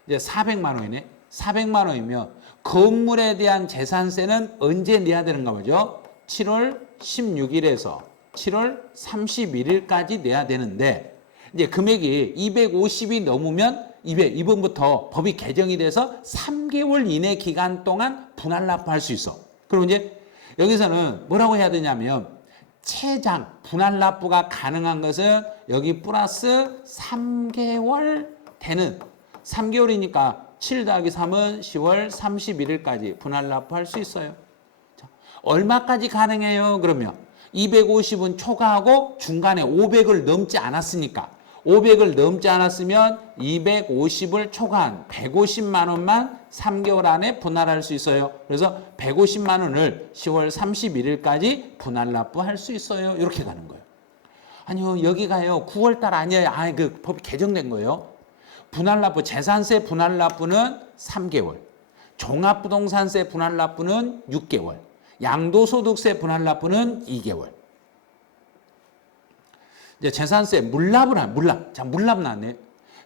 이제 400만 원이네. 400만 원이면 건물에 대한 재산세는 언제 내야 되는가 보죠. 7월 16일에서 7월 31일까지 내야 되는데 이제 금액이 250이 넘으면 이번부터 법이 개정이 돼서 3개월 이내 기간 동안 분할 납부할 수 있어. 그럼 이제 여기서는 뭐라고 해야 되냐면 최장 분할 납부가 가능한 것은 여기 플러스 3개월 되는 3개월이니까 7 더하기 3은 10월 31일까지 분할 납부할 수 있어요. 자, 얼마까지 가능해요? 그러면 250은 초과하고 중간에 500을 넘지 않았으니까 500을 넘지 않았으면 250을 초과한 150만 원만 3개월 안에 분할할 수 있어요. 그래서 150만 원을 10월 31일까지 분할 납부할 수 있어요. 이렇게 가는 거예요. 아니요, 여기가요. 9월 달 아니에요. 그 법이 개정된 거예요. 분할 납부, 재산세 분할 납부는 3개월. 종합부동산세 분할 납부는 6개월. 양도소득세 분할 납부는 2개월. 이제 재산세 물납을 물납 나왔네.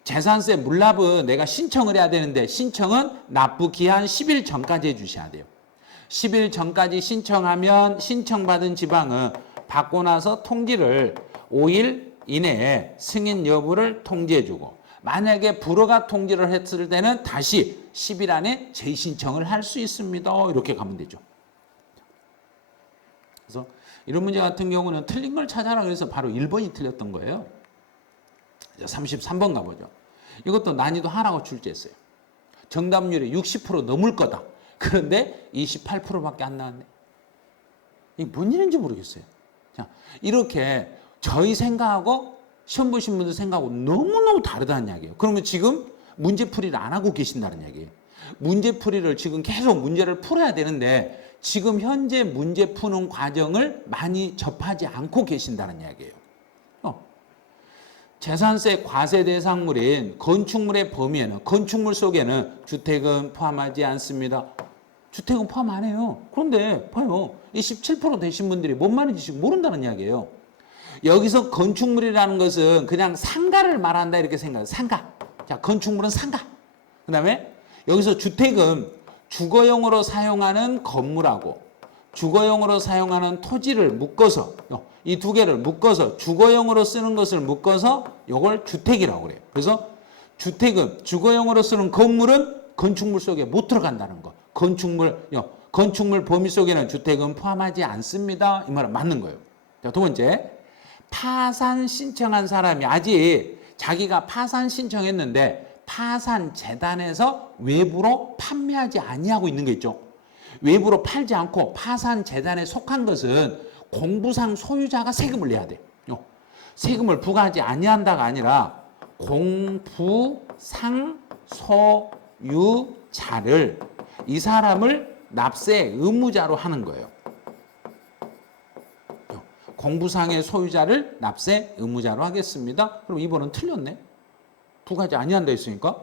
재산세 물납은 내가 신청을 해야 되는데 신청은 납부 기한 10일 전까지 해주셔야 돼요. 10일 전까지 신청하면 신청받은 지방은 받고 나서 통지를 5일 이내에 승인 여부를 통지해주고 만약에 불허가 통지를 했을 때는 다시 10일 안에 재신청을 할 수 있습니다. 이렇게 가면 되죠. 그래서 이런 문제 같은 경우는 틀린 걸 찾아라 그래서 바로 1번이 틀렸던 거예요. 33번 가보죠. 이것도 난이도 하라고 출제했어요. 정답률이 60% 넘을 거다. 그런데 28%밖에 안 나왔네. 이게 뭔 일인지 모르겠어요. 자, 이렇게 저희 생각하고 시험 보신 분들 생각하고 너무너무 다르다는 이야기예요. 그러면 지금 문제풀이를 안 하고 계신다는 이야기예요. 문제풀이를 지금 계속 문제를 풀어야 되는데 지금 현재 문제 푸는 과정을 많이 접하지 않고 계신다는 이야기예요. 재산세 과세 대상물인 건축물의 범위에는 건축물 속에는 주택은 포함하지 않습니다. 주택은 포함 안 해요. 그런데 봐요. 27% 되신 분들이 뭔 말인지 지금 모른다는 이야기예요. 여기서 건축물이라는 것은 그냥 상가를 말한다 이렇게 생각해요. 상가. 자, 건축물은 상가. 그 다음에 여기서 주택은 주거용으로 사용하는 건물하고 주거용으로 사용하는 토지를 묶어서 이 두 개를 묶어서 주거용으로 쓰는 것을 묶어서 이걸 주택이라고 그래요. 그래서 주택은 주거용으로 쓰는 건물은 건축물 속에 못 들어간다는 거. 건축물 범위 속에는 주택은 포함하지 않습니다. 이 말은 맞는 거예요. 자, 두 번째, 파산 신청한 사람이 아직 자기가 파산 신청했는데 파산 재단에서 외부로 판매하지 아니하고 있는 게 있죠. 외부로 팔지 않고 파산 재단에 속한 것은 공부상 소유자가 세금을 내야 돼. 세금을 부과하지 아니한다가 아니라 공부상 소유자를 이 사람을 납세 의무자로 하는 거예요. 공부상의 소유자를 납세 의무자로 하겠습니다. 그럼 2번은 틀렸네. 부과하지 아니한다 했으니까.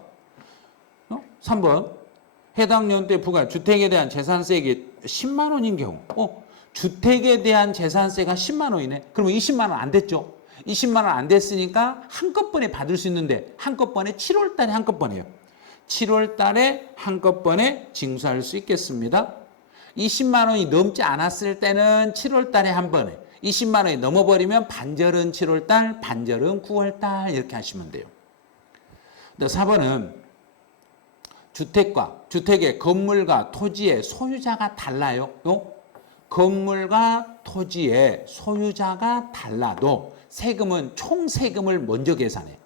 3번. 해당 연도에 부과 주택에 대한 재산세액이 10만 원인 경우. 주택에 대한 재산세가 10만 원이네. 그러면 20만 원 안 됐죠. 20만 원 안 됐으니까 한꺼번에 받을 수 있는데 한꺼번에 7월 달에 한꺼번에요. 7월 달에 한꺼번에 징수할 수 있겠습니다. 20만 원이 넘지 않았을 때는 7월 달에 한 번에 20만 원이 넘어버리면 반절은 7월 달, 반절은 9월 달 이렇게 하시면 돼요. 4번은 주택의 건물과 토지의 소유자가 달라요. 건물과 토지의 소유자가 달라도 세금은 총 세금을 먼저 계산해.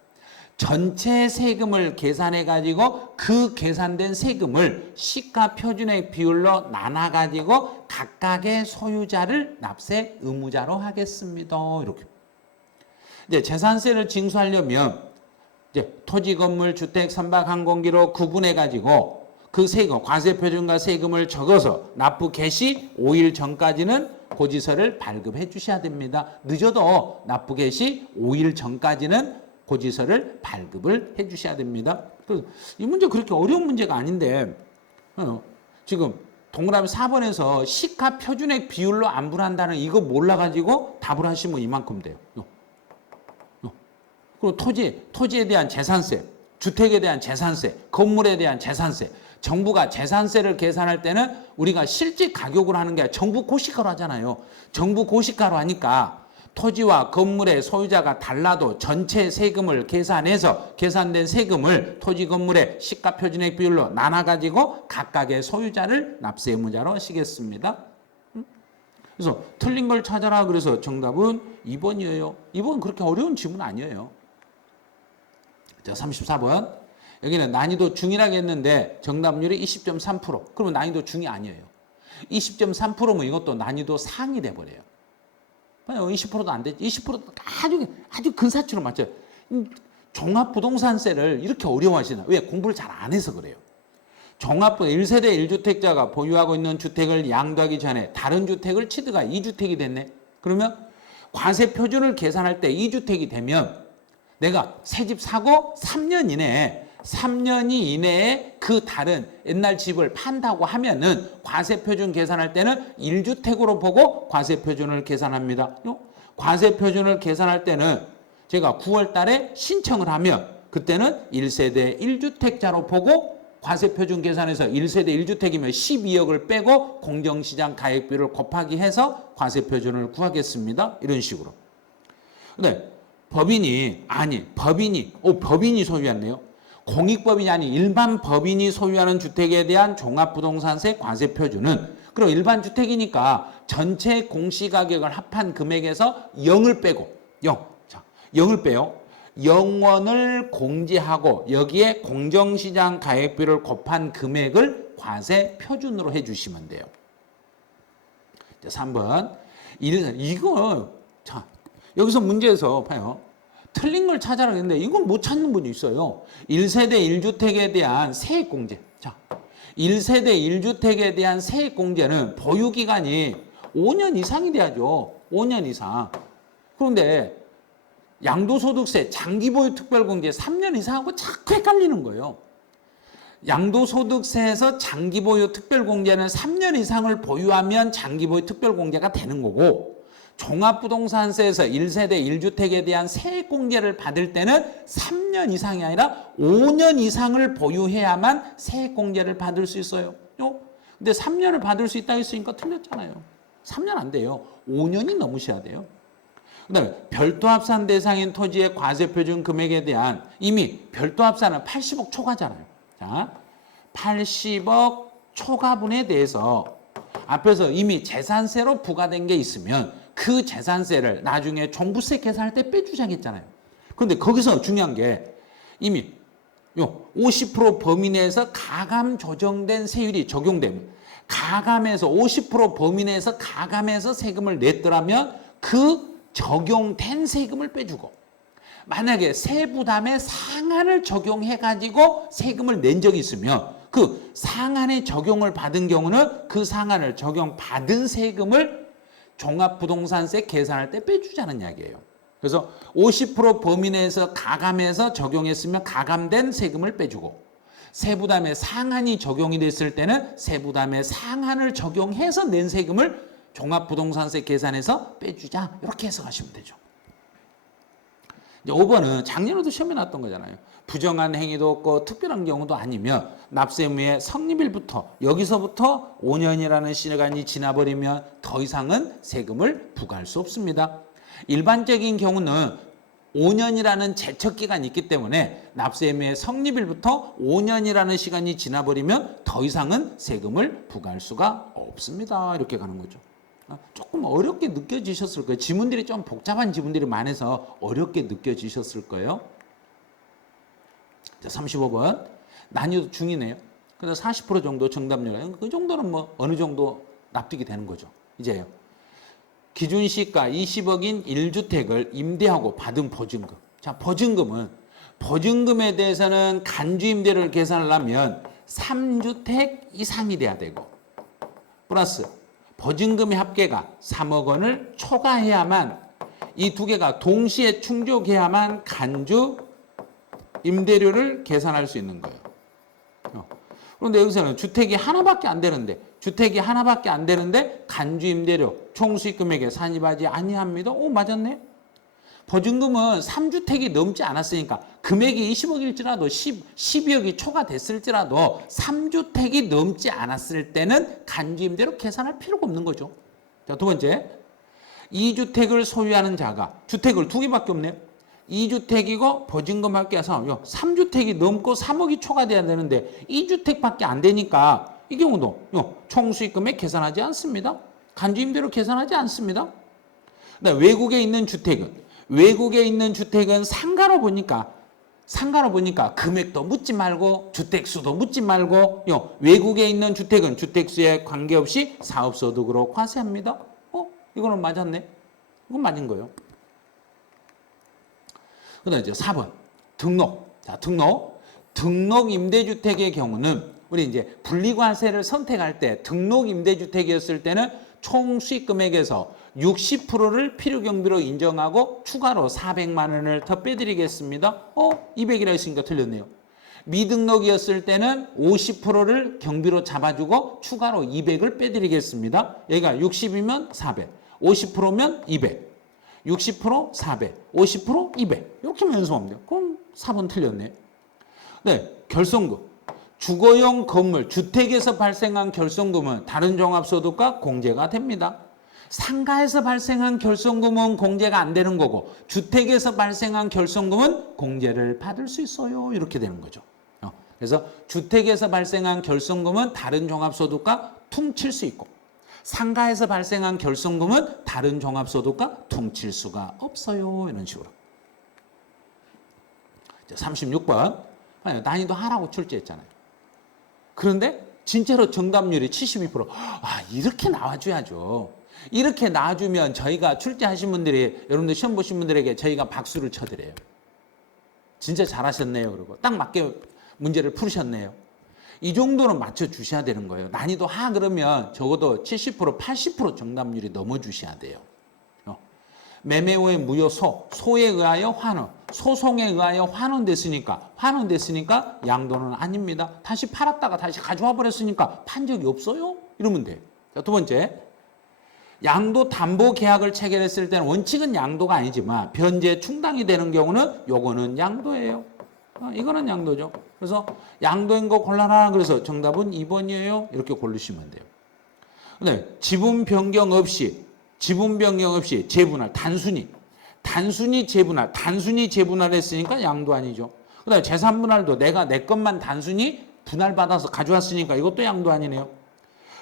전체 세금을 계산해 가지고 그 계산된 세금을 시가 표준액 비율로 나눠 가지고 각각의 소유자를 납세 의무자로 하겠습니다. 이렇게. 이제 재산세를 징수하려면 이제 토지, 건물, 주택, 선박, 항공기로 구분해 가지고 그 세금, 과세표준과 세금을 적어서 납부 개시 5일 전까지는 고지서를 발급해 주셔야 됩니다. 늦어도 납부 개시 5일 전까지는 고지서를 발급을 해 주셔야 됩니다. 이 문제 그렇게 어려운 문제가 아닌데 지금 동그라미 4번에서 시가 표준액 비율로 안분한다는 이거 몰라가지고 답을 하시면 이만큼 돼요. 그리고 토지에 대한 재산세, 주택에 대한 재산세, 건물에 대한 재산세. 정부가 재산세를 계산할 때는 우리가 실제 가격으로 하는 게 아니라 정부 고시가로 하잖아요. 정부 고시가로 하니까 토지와 건물의 소유자가 달라도 전체 세금을 계산해서 계산된 세금을 토지, 건물의 시가 표준액 비율로 나눠가지고 각각의 소유자를 납세 의무자로 하시겠습니다. 그래서 틀린 걸 찾아라. 그래서 정답은 2번이에요. 2번 그렇게 어려운 질문 아니에요. 자, 34번. 여기는 난이도 중이라고 했는데 정답률이 20.3%. 그러면 난이도 중이 아니에요. 20.3%면 이것도 난이도 상이 돼버려요. 20%도 안 되지. 20%도 아주 근사치로 맞춰요. 종합부동산세를 이렇게 어려워하시나? 왜? 공부를 잘 안 해서 그래요. 1세대 1주택자가 보유하고 있는 주택을 양도하기 전에 다른 주택을 취득하 2주택이 됐네. 그러면 과세 표준을 계산할 때 2주택이 되면 내가 새 집 사고 3년 이내에 그 다른 옛날 집을 판다고 하면은 과세표준 계산할 때는 1주택으로 보고 과세표준을 계산합니다. 과세표준을 계산할 때는 제가 9월 달에 신청을 하면 그때는 1세대 1주택자로 보고 과세표준 계산해서 1세대 1주택이면 12억을 빼고 공정시장 가액비를 곱하기 해서 과세표준을 구하겠습니다. 이런 식으로. 근데 법인이 소유했네요. 공익법인이 아닌 일반 법인이 소유하는 주택에 대한 종합부동산세 과세표준은 그럼 일반 주택이니까 전체 공시가격을 합한 금액에서 0을 빼고 0을 빼요. 0원을 공제하고 여기에 공정시장 가액비를 곱한 금액을 과세표준으로 해주시면 돼요. 3번. 이거 여기서 문제에서 봐요. 틀린 걸 찾아라 했는데 이건 못 찾는 분이 있어요. 1세대 1주택에 대한 세액공제. 1세대 1주택에 대한 세액공제는 보유기간이 5년 이상이 돼야죠. 5년 이상. 그런데 양도소득세 장기보유 특별공제 3년 이상하고 자꾸 헷갈리는 거예요. 양도소득세에서 장기보유 특별공제는 3년 이상을 보유하면 장기보유 특별공제가 되는 거고 종합부동산세에서 1세대 1주택에 대한 세액공제를 받을 때는 3년 이상이 아니라 5년 이상을 보유해야만 세액공제를 받을 수 있어요. 근데 3년을 받을 수 있다 했으니까 틀렸잖아요. 3년 안 돼요. 5년이 넘으셔야 돼요. 그다음에 별도 합산 대상인 토지의 과세 표준 금액에 대한 이미 별도 합산은 80억 초과잖아요. 자, 80억 초과분에 대해서 앞에서 이미 재산세로 부과된 게 있으면 그 재산세를 나중에 종부세 계산할 때 빼주자고 했잖아요. 그런데 거기서 중요한 게 이미 요 50% 범위 내에서 가감 조정된 세율이 적용되면 가감에서 50% 범위 내에서 가감해서 세금을 냈더라면 그 적용된 세금을 빼주고 만약에 세부담의 상한을 적용해 가지고 세금을 낸 적이 있으면 그 상한의 적용을 받은 경우는 그 상한을 적용받은 세금을 종합부동산세 계산할 때 빼주자는 이야기예요. 그래서 50% 범위 내에서 가감해서 적용했으면 가감된 세금을 빼주고 세부담의 상한이 적용이 됐을 때는 세부담의 상한을 적용해서 낸 세금을 종합부동산세 계산해서 빼주자. 이렇게 해석하시면 되죠. 이제 5번은 작년에도 시험에 나왔던 거잖아요. 부정한 행위도 없고 특별한 경우도 아니면 납세 의무의 성립일부터 여기서부터 5년이라는 시간이 지나버리면 더 이상은 세금을 부과할 수 없습니다. 일반적인 경우는 5년이라는 제척기간이 있기 때문에 납세 의무의 성립일부터 5년이라는 시간이 지나버리면 더 이상은 세금을 부과할 수가 없습니다. 이렇게 가는 거죠. 조금 어렵게 느껴지셨을 거예요. 지문들이 좀 복잡한 지문들이 많아서 어렵게 느껴지셨을 거예요. 자, 35번 난이도 중이네요. 그래서 40% 정도 정답률. 그 정도는 뭐 어느 정도 납득이 되는 거죠. 이제요. 기준 시가 20억인 1주택을 임대하고 받은 보증금. 자, 보증금에 대해서는 간주임대료를 계산하려면 3주택 이상이 돼야 되고 플러스 보증금의 합계가 3억 원을 초과해야만 이 두 개가 동시에 충족해야만 간주 임대료를 계산할 수 있는 거예요. 그런데 여기서는 주택이 하나밖에 안 되는데 간주 임대료 총수익 금액에 산입하지 아니합니다. 오, 맞았네. 보증금은 3주택이 넘지 않았으니까 금액이 20억일지라도 12억이 초과됐을지라도 3주택이 넘지 않았을 때는 간주임대로 계산할 필요가 없는 거죠. 자, 두 번째, 2주택을 소유하는 자가 주택을 두 개밖에 없네요. 2주택이고 보증금 합계해서 3주택이 넘고 3억이 초과돼야 되는데 2주택밖에 안 되니까 이 경우도 총수익 금액 계산하지 않습니다. 간주임대로 계산하지 않습니다. 외국에 있는 주택은 상가로 보니까 금액도 묻지 말고 주택수도 묻지 말고 외국에 있는 주택은 주택수에 관계없이 사업소득으로 과세합니다. 이거는 맞았네. 이건 맞은 거예요. 그다음 이제 4번 등록. 자, 등록 임대주택의 경우는 우리 이제 분리과세를 선택할 때 등록 임대주택이었을 때는 총 수익 금액에서 60%를 필요경비로 인정하고 추가로 400만 원을 더 빼드리겠습니다. 200이라 했으니까 틀렸네요. 미등록이었을 때는 50%를 경비로 잡아주고 추가로 200을 빼드리겠습니다. 여기가 60이면 400, 50%면 200, 60% 400, 50% 200 이렇게만 연습하면 돼요. 그럼 4번 틀렸네. 네, 결손금. 주거용 건물, 주택에서 발생한 결손금은 다른 종합소득과 공제가 됩니다. 상가에서 발생한 결손금은 공제가 안 되는 거고 주택에서 발생한 결손금은 공제를 받을 수 있어요. 이렇게 되는 거죠. 그래서 주택에서 발생한 결손금은 다른 종합소득과 퉁칠 수 있고 상가에서 발생한 결손금은 다른 종합소득과 퉁칠 수가 없어요. 이런 식으로. 36번 난이도 하라고 출제했잖아요. 그런데 진짜로 정답률이 72%. 이렇게 나와줘야죠. 이렇게 나와주면 저희가 출제하신 분들이 여러분들 시험 보신 분들에게 저희가 박수를 쳐드려요. 진짜 잘하셨네요. 그러고 딱 맞게 문제를 풀으셨네요. 이 정도는 맞춰주셔야 되는 거예요. 난이도 하 그러면 적어도 70%, 80% 정답률이 넘어주셔야 돼요. 매매 후에 무효 소에 의하여 환원, 소송에 의하여 환원됐으니까 양도는 아닙니다. 다시 팔았다가 다시 가져와 버렸으니까 판 적이 없어요? 이러면 돼요. 자, 두 번째, 양도 담보 계약을 체결했을 때는 원칙은 양도가 아니지만 변제 충당이 되는 경우는 요거는 양도예요. 이거는 양도죠. 그래서 양도인 거 골라라. 그래서 정답은 2번이에요. 이렇게 고르시면 돼요. 네, 지분 변경 없이 재분할, 단순히 재분할 했으니까 양도 아니죠. 그 다음에 재산 분할도 내가 내 것만 단순히 분할받아서 가져왔으니까 이것도 양도 아니네요.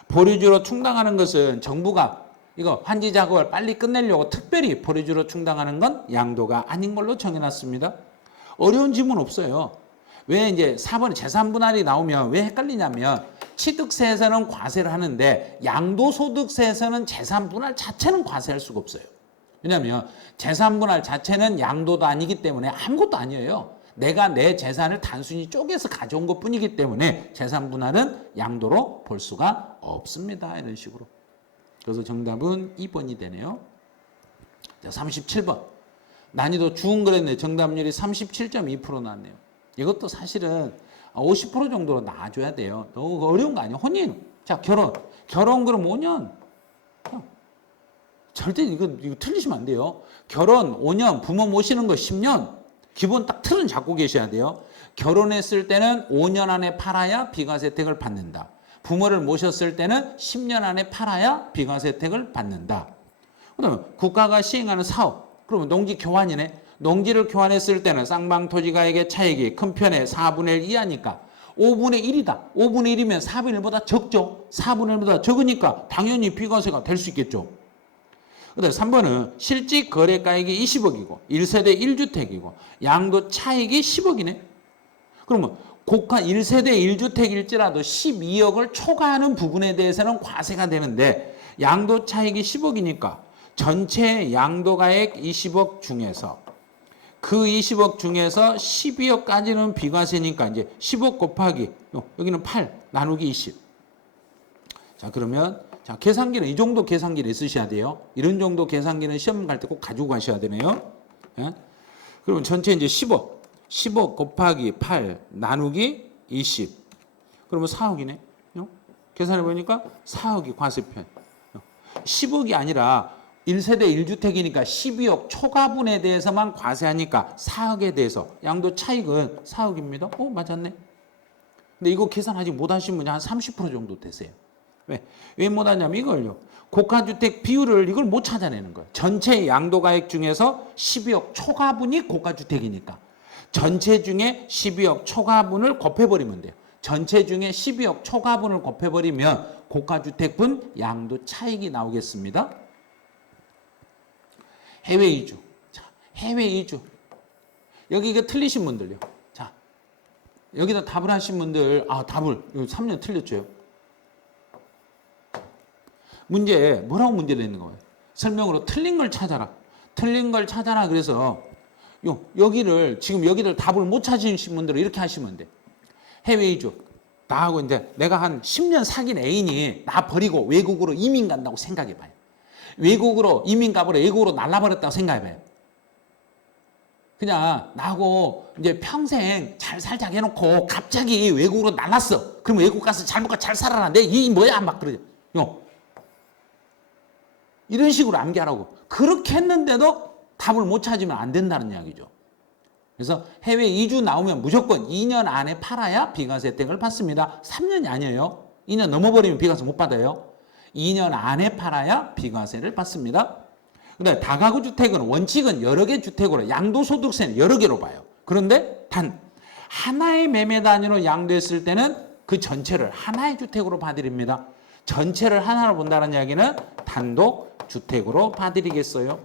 보류주로 충당하는 것은 정부가 이거 환지 작업을 빨리 끝내려고 특별히 보류주로 충당하는 건 양도가 아닌 걸로 정해놨습니다. 어려운 지문 없어요. 왜 이제 4번에 재산 분할이 나오면 왜 헷갈리냐면 취득세에서는 과세를 하는데 양도소득세에서는 재산 분할 자체는 과세할 수가 없어요. 왜냐하면 재산 분할 자체는 양도도 아니기 때문에 아무것도 아니에요. 내가 내 재산을 단순히 쪼개서 가져온 것 뿐이기 때문에 재산 분할은 양도로 볼 수가 없습니다. 이런 식으로. 그래서 정답은 2번이 되네요. 자, 37번. 난이도 죽은 거랬네. 정답률이 37.2% 나왔네요. 이것도 사실은 50% 정도로 나와줘야 돼요. 너무 어려운 거 아니에요. 혼인. 자, 결혼 그럼 5년. 절대 이거 틀리시면 안 돼요. 결혼 5년, 부모 모시는 거 10년. 기본 딱 틀은 잡고 계셔야 돼요. 결혼했을 때는 5년 안에 팔아야 비과세 혜택을 받는다. 부모를 모셨을 때는 10년 안에 팔아야 비과세 혜택을 받는다. 그다음에 국가가 시행하는 사업. 그러면 농지 교환이네. 농지를 교환했을 때는 쌍방토지가액의 차익이 큰 편에 4분의 1 이하니까 5분의 1이다. 5분의 1이면 4분의 1보다 적죠. 4분의 1보다 적으니까 당연히 비과세가 될 수 있겠죠. 그다음에 3번은 실직 거래가액이 20억이고 1세대 1주택이고 양도 차익이 10억이네. 그러면 고가 1세대 1주택일지라도 12억을 초과하는 부분에 대해서는 과세가 되는데 양도 차익이 10억이니까 전체 양도가액 20억 중에서 그 20억 중에서 12억까지는 비과세니까 이제 10억 곱하기 여기는 8 나누기 20. 자, 그러면 자, 계산기는 이 정도 계산기를 쓰셔야 돼요. 이런 정도 계산기는 시험 갈 때 꼭 가지고 가셔야 되네요. 예? 그러면 전체 이제 10억 곱하기 8 나누기 20. 그러면 4억이네. 계산해 보니까 4억이 과세편. 10억이 아니라 1세대 1주택이니까 12억 초과분에 대해서만 과세하니까 4억에 대해서 양도 차익은 4억입니다. 맞았네. 근데 이거 계산 아직 못 하신 분이 한 30% 정도 되세요. 왜 못하냐면 이걸요. 고가주택 비율을 이걸 못 찾아내는 거예요. 전체 양도가액 중에서 12억 초과분이 고가주택이니까 전체 중에 12억 초과분을 곱해버리면 돼요. 전체 중에 12억 초과분을 곱해버리면 고가주택분 양도 차익이 나오겠습니다. 해외 이주. 자, 해외 이주. 여기 이거 틀리신 분들요. 자, 여기다 답을 하신 분들, 답을 3년 틀렸죠. 문제 뭐라고 문제 내는 거예요? 설명으로 틀린 걸 찾아라. 틀린 걸 찾아라. 그래서 여기를 지금 여기를 답을 못 찾으신 분들은 이렇게 하시면 돼. 해외 이주. 나하고 이제 내가 한 10년 사귄 애인이 나 버리고 외국으로 이민 간다고 생각해 봐요. 외국으로 이민 가버려 외국으로 날라버렸다고 생각해 봐요. 그냥 나하고 이제 평생 잘 살자 해놓고 갑자기 외국으로 날랐어. 그럼 외국 가서 잘 먹고 잘 살아라. 내 이 뭐야 막 그러죠. 이런 식으로 암기하라고. 그렇게 했는데도 답을 못 찾으면 안 된다는 이야기죠. 그래서 해외 이주 나오면 무조건 2년 안에 팔아야 비과세 혜택을 받습니다. 3년이 아니에요. 2년 넘어버리면 비과세 못 받아요. 2년 안에 팔아야 비과세를 받습니다. 근데 다가구 주택은 원칙은 여러 개 주택으로 양도소득세는 여러 개로 봐요. 그런데 단 하나의 매매 단위로 양도했을 때는 그 전체를 하나의 주택으로 봐드립니다. 전체를 하나로 본다는 이야기는 단독 주택으로 봐드리겠어요.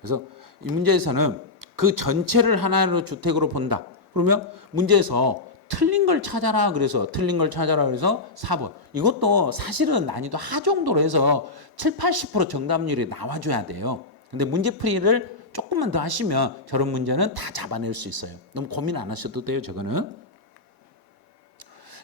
그래서 이 문제에서는 그 전체를 하나로 주택으로 본다. 그러면 문제에서 틀린 걸 찾아라. 그래서 틀린 걸 찾아라. 그래서 4번. 이것도 사실은 난이도 하 정도로 해서 7, 80% 정답률이 나와줘야 돼요. 근데 문제풀이를 조금만 더 하시면 저런 문제는 다 잡아낼 수 있어요. 너무 고민 안 하셔도 돼요. 저거는.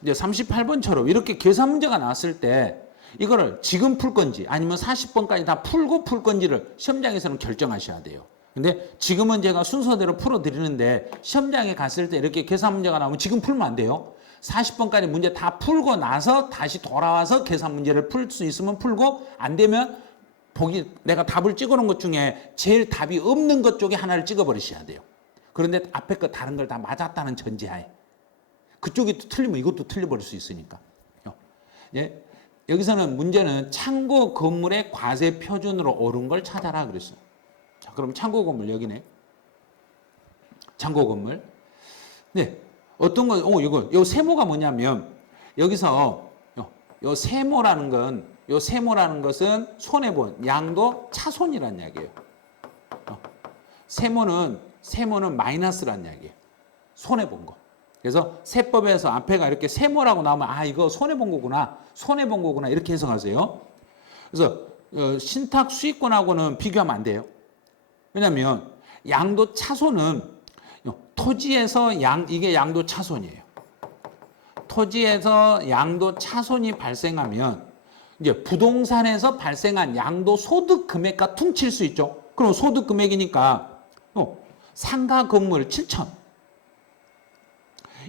이제 38번처럼 이렇게 계산 문제가 나왔을 때 이거를 지금 풀 건지 아니면 40번까지 다 풀고 풀 건지를 시험장에서는 결정하셔야 돼요. 근데 지금은 제가 순서대로 풀어드리는데 시험장에 갔을 때 이렇게 계산 문제가 나오면 지금 풀면 안 돼요. 40번까지 문제 다 풀고 나서 다시 돌아와서 계산 문제를 풀 수 있으면 풀고 안 되면 내가 답을 찍어놓은 것 중에 제일 답이 없는 것 쪽에 하나를 찍어버리셔야 돼요. 그런데 앞에 거 다른 걸 다 맞았다는 전제하에. 그쪽이 또 틀리면 이것도 틀려버릴 수 있으니까. 예? 여기서는 문제는 창고 건물의 과세 표준으로 오른 걸 찾아라 그랬어요. 자, 그럼 창고 건물 여기네. 창고 건물. 네. 어떤 거, 요 세모가 뭐냐면, 여기서, 요 세모라는 것은 손해본, 양도 차손이라는 이야기예요. 세모는 마이너스라는 이야기예요. 손해본 거. 그래서 세법에서 앞에가 이렇게 세모라고 나오면, 아, 이거 손해본 거구나, 이렇게 해석하세요. 그래서, 신탁 수익권하고는 비교하면 안 돼요. 왜냐면, 양도 차손은 토지에서 이게 양도 차손이에요. 토지에서 양도 차손이 발생하면 이제 부동산에서 발생한 양도 소득 금액과 퉁칠 수 있죠. 그럼 소득 금액이니까 상가 건물 7천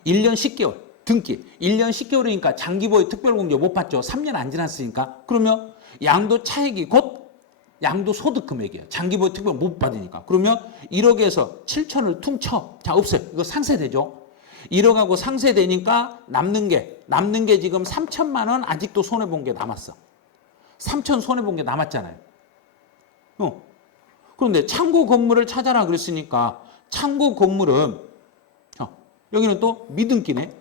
1년 10개월 등기 1년 10개월이니까 장기보유 특별공제 못 받죠. 3년 안 지났으니까. 그러면 양도 차익이 곧 양도 소득 금액이에요. 장기보유 특별 못 받으니까. 그러면 1억에서 7천을 퉁쳐. 자, 없어요. 이거 상쇄되죠. 1억하고 상쇄되니까 남는 게 지금 3천만 원 아직도 손해본 게 남았어. 3천 손해본 게 남았잖아요. 그런데 창고 건물을 찾아라 그랬으니까 창고 건물은 여기는 또 미등기네.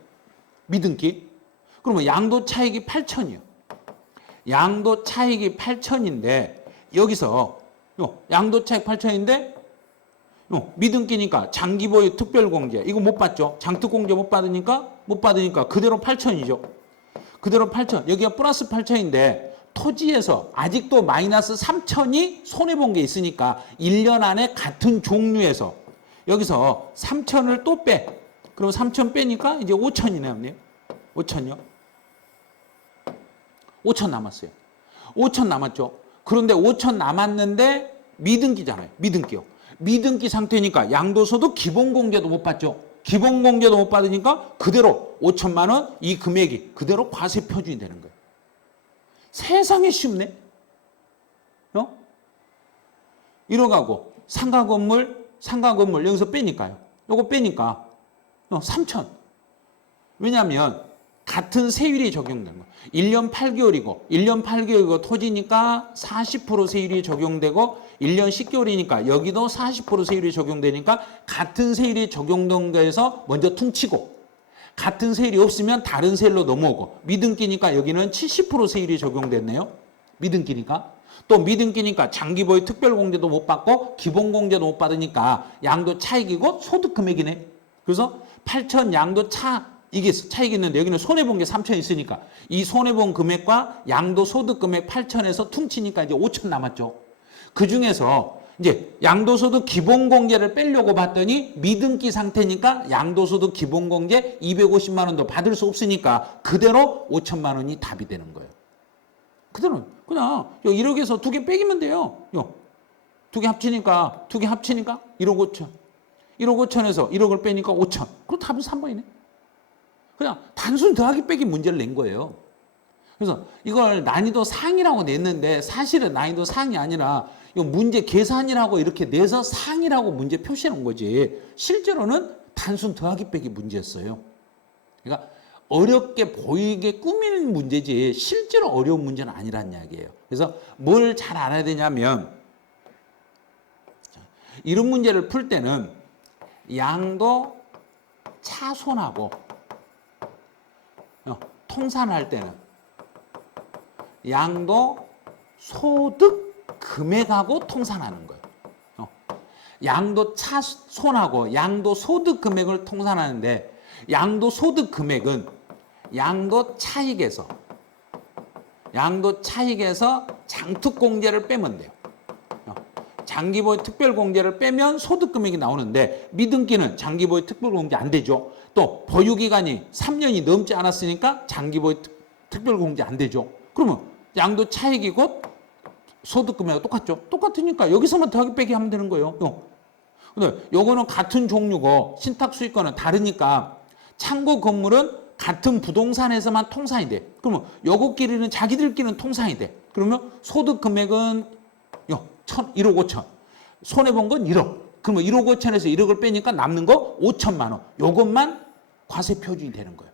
미등기. 그러면 양도 차익이 8천이요. 양도 차익이 8천인데 여기서 양도 차익 8천인데 미등기니까 장기보유 특별공제 이거 못 받죠. 장특공제 못 받으니까 그대로 8천이죠. 그대로 8천. 여기가 플러스 8천인데 토지에서 아직도 마이너스 3천이 손해본 게 있으니까 1년 안에 같은 종류에서 여기서 3천을 또 빼. 그럼 3천 빼니까 이제 5천이네요. 5천이요. 5천 남았어요. 5천 남았죠. 그런데 5천 남았는데 미등기잖아요. 미등기요. 미등기 상태니까 양도소득 기본공제도 못 받죠. 기본공제도 못 받으니까 그대로 5천만 원 이 금액이 그대로 과세 표준이 되는 거예요. 세상에 쉽네. 1억하고 상가 건물 여기서 빼니까요. 요거 빼니까 3천. 왜냐하면 같은 세율이 적용된 거예요. 1년 8개월이고 토지니까 40% 세율이 적용되고 1년 10개월이니까 여기도 40% 세율이 적용되니까 같은 세율이 적용된 거에서 먼저 퉁치고 같은 세율이 없으면 다른 세율로 넘어오고 미등기니까 여기는 70% 세율이 적용됐네요. 미등기니까. 또 미등기니까 장기보유 특별공제도 못 받고 기본공제도 못 받으니까 양도 차익이고 소득 금액이네. 그래서 8천 양도 이게 차익이 있는데 여기는 손해본 게 3천 있으니까 이 손해본 금액과 양도 소득 금액 8천에서 퉁치니까 이제 5천 남았죠. 그 중에서 이제 양도소득 기본공제를 빼려고 봤더니 미등기 상태니까 양도소득 기본공제 250만 원도 받을 수 없으니까 그대로 5천만 원이 답이 되는 거예요. 그대로 그냥 1억에서 2개 빼기면 돼요. 2개 합치니까 1억 5천. 1억 5천에서 1억을 빼니까 5천. 그럼 답은 3번이네. 그냥 단순 더하기 빼기 문제를 낸 거예요. 그래서 이걸 난이도 상이라고 냈는데 사실은 난이도 상이 아니라 이거 문제 계산이라고 이렇게 내서 상이라고 문제 표시해 놓은 거지. 실제로는 단순 더하기 빼기 문제였어요. 그러니까 어렵게 보이게 꾸미는 문제지 실제로 어려운 문제는 아니란 이야기예요. 그래서 뭘 잘 알아야 되냐면 이런 문제를 풀 때는 양도 차손하고 통산할 때는 양도 소득 금액하고 통산하는 거예요. 양도 차손하고 양도 소득 금액을 통산하는데 양도 소득 금액은 양도 차익에서 장특공제를 빼면 돼요. 장기보유 특별공제를 빼면 소득 금액이 나오는데 미등기는 장기보유 특별공제 안 되죠. 또 보유기간이 3년이 넘지 않았으니까 장기보유 특별공제 안 되죠. 그러면 양도 차익이 곧 소득 금액과 똑같죠. 똑같으니까 여기서만 더하기 빼기 하면 되는 거예요. 근데 요거는 같은 종류고 신탁 수익권은 다르니까 창고 건물은 같은 부동산에서만 통산이 돼. 그러면 요거끼리는 자기들끼리는 통산이 돼. 그러면 소득 금액은 1억 5천. 손해본 건 1억. 그러면 1억 5천에서 1억을 빼니까 남는 거 5천만 원. 요것만 과세 표준이 되는 거예요.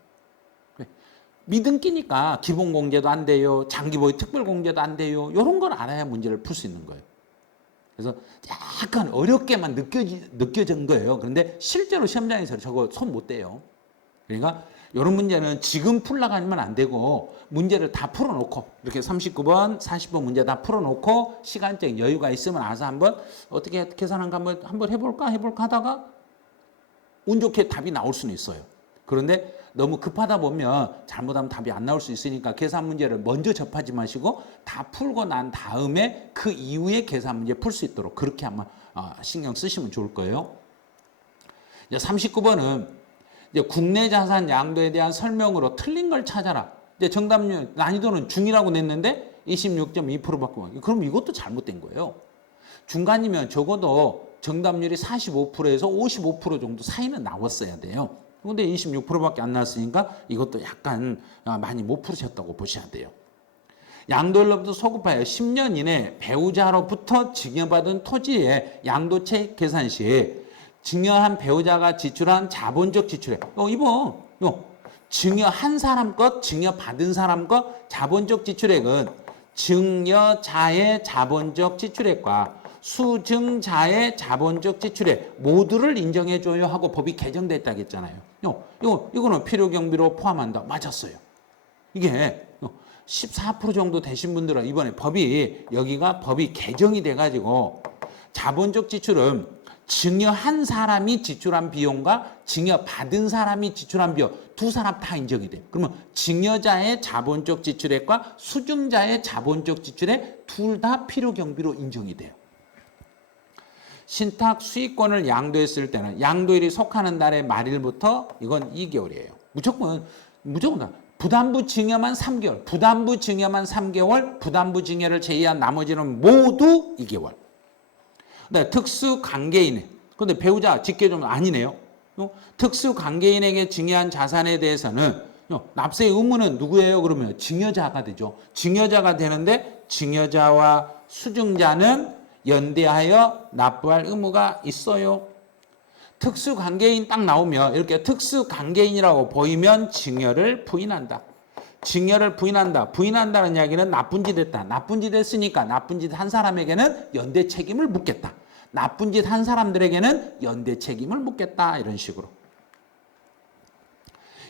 미등기니까 기본공제도 안 돼요. 장기보유 특별공제도 안 돼요. 이런 걸 알아야 문제를 풀 수 있는 거예요. 그래서 약간 어렵게만 느껴진 거예요. 그런데 실제로 시험장에서 저거 손 못 대요. 그러니까 이런 문제는 지금 풀려고 하면 안 되고 문제를 다 풀어놓고 이렇게 39번, 40번 문제 다 풀어놓고 시간적인 여유가 있으면 알아서 한번 어떻게 계산한가 한번 해볼까 하다가 운 좋게 답이 나올 수는 있어요. 그런데 너무 급하다 보면 잘못하면 답이 안 나올 수 있으니까 계산 문제를 먼저 접하지 마시고 다 풀고 난 다음에 그 이후에 계산 문제 풀 수 있도록 그렇게 한번 신경 쓰시면 좋을 거예요. 이제 39번은 이제 국내 자산 양도에 대한 설명으로 틀린 걸 찾아라. 이제 정답률 난이도는 중이라고 냈는데 26.2%밖에 그럼 이것도 잘못된 거예요. 중간이면 적어도 정답률이 45%에서 55% 정도 사이는 나왔어야 돼요. 근데 26%밖에 안 나왔으니까 이것도 약간 많이 못 풀으셨다고 보셔야 돼요. 양도일로부터 소급하여 10년 이내 배우자로부터 증여받은 토지의 양도채 계산 시 증여한 배우자가 지출한 자본적 지출액. 증여한 사람 것, 증여받은 사람 것 자본적 지출액은 증여자의 자본적 지출액과 수증자의 자본적 지출액 모두를 인정해줘요 하고 법이 개정됐다고 했잖아요. 이거는 필요경비로 포함한다. 맞았어요. 이게 14% 정도 되신 분들은 이번에 여기가 법이 개정이 돼가지고 자본적 지출은 증여한 사람이 지출한 비용과 증여받은 사람이 지출한 비용 두 사람 다 인정이 돼요. 그러면 증여자의 자본적 지출액과 수증자의 자본적 지출액 둘 다 필요경비로 인정이 돼요. 신탁 수익권을 양도했을 때는 양도일이 속하는 달의 말일부터 이건 2개월이에요. 무조건 다. 부담부 증여만 3개월, 부담부 증여만 3개월, 부담부 증여를 제외한 나머지는 모두 2개월. 네, 특수 관계인. 근데 배우자 직계좀 아니네요. 특수 관계인에게 증여한 자산에 대해서는 납세의 의무는 누구예요? 그러면 증여자가 되죠. 증여자가 되는데 증여자와 수증자는 연대하여 납부할 의무가 있어요. 특수관계인 딱 나오면 이렇게 특수관계인이라고 보이면 증여를 부인한다. 증여를 부인한다. 부인한다는 이야기는 나쁜 짓 했다. 나쁜 짓 했으니까 나쁜 짓 한 사람에게는 연대 책임을 묻겠다. 나쁜 짓 한 사람들에게는 연대 책임을 묻겠다. 이런 식으로.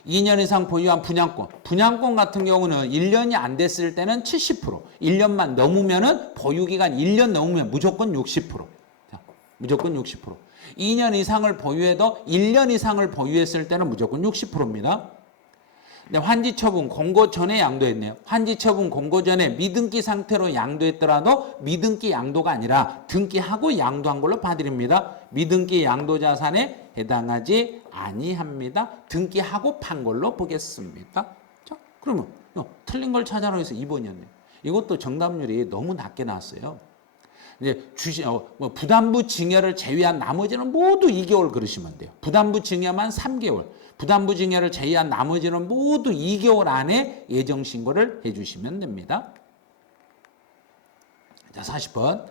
2년 이상 보유한 분양권. 분양권 같은 경우는 1년이 안 됐을 때는 70%. 1년만 넘으면은 보유기간 1년 넘으면 무조건 60%. 자, 무조건 60%. 2년 이상을 보유해도 1년 이상을 보유했을 때는 무조건 60%입니다. 근데 환지처분 공고 전에 양도했네요. 환지처분 공고 전에 미등기 상태로 양도했더라도 미등기 양도가 아니라 등기하고 양도한 걸로 봐드립니다. 미등기 양도자산에 해당하지 아니합니다. 등기하고 판 걸로 보겠습니다. 자, 그러면 틀린 걸 찾아라 해서 2번이었네요. 이것도 정답률이 너무 낮게 나왔어요. 이제 부담부 증여를 제외한 나머지는 모두 2개월 그러시면 돼요. 부담부 증여만 3개월. 부담부 증여를 제외한 나머지는 모두 2개월 안에 예정 신고를 해주시면 됩니다. 자, 40번.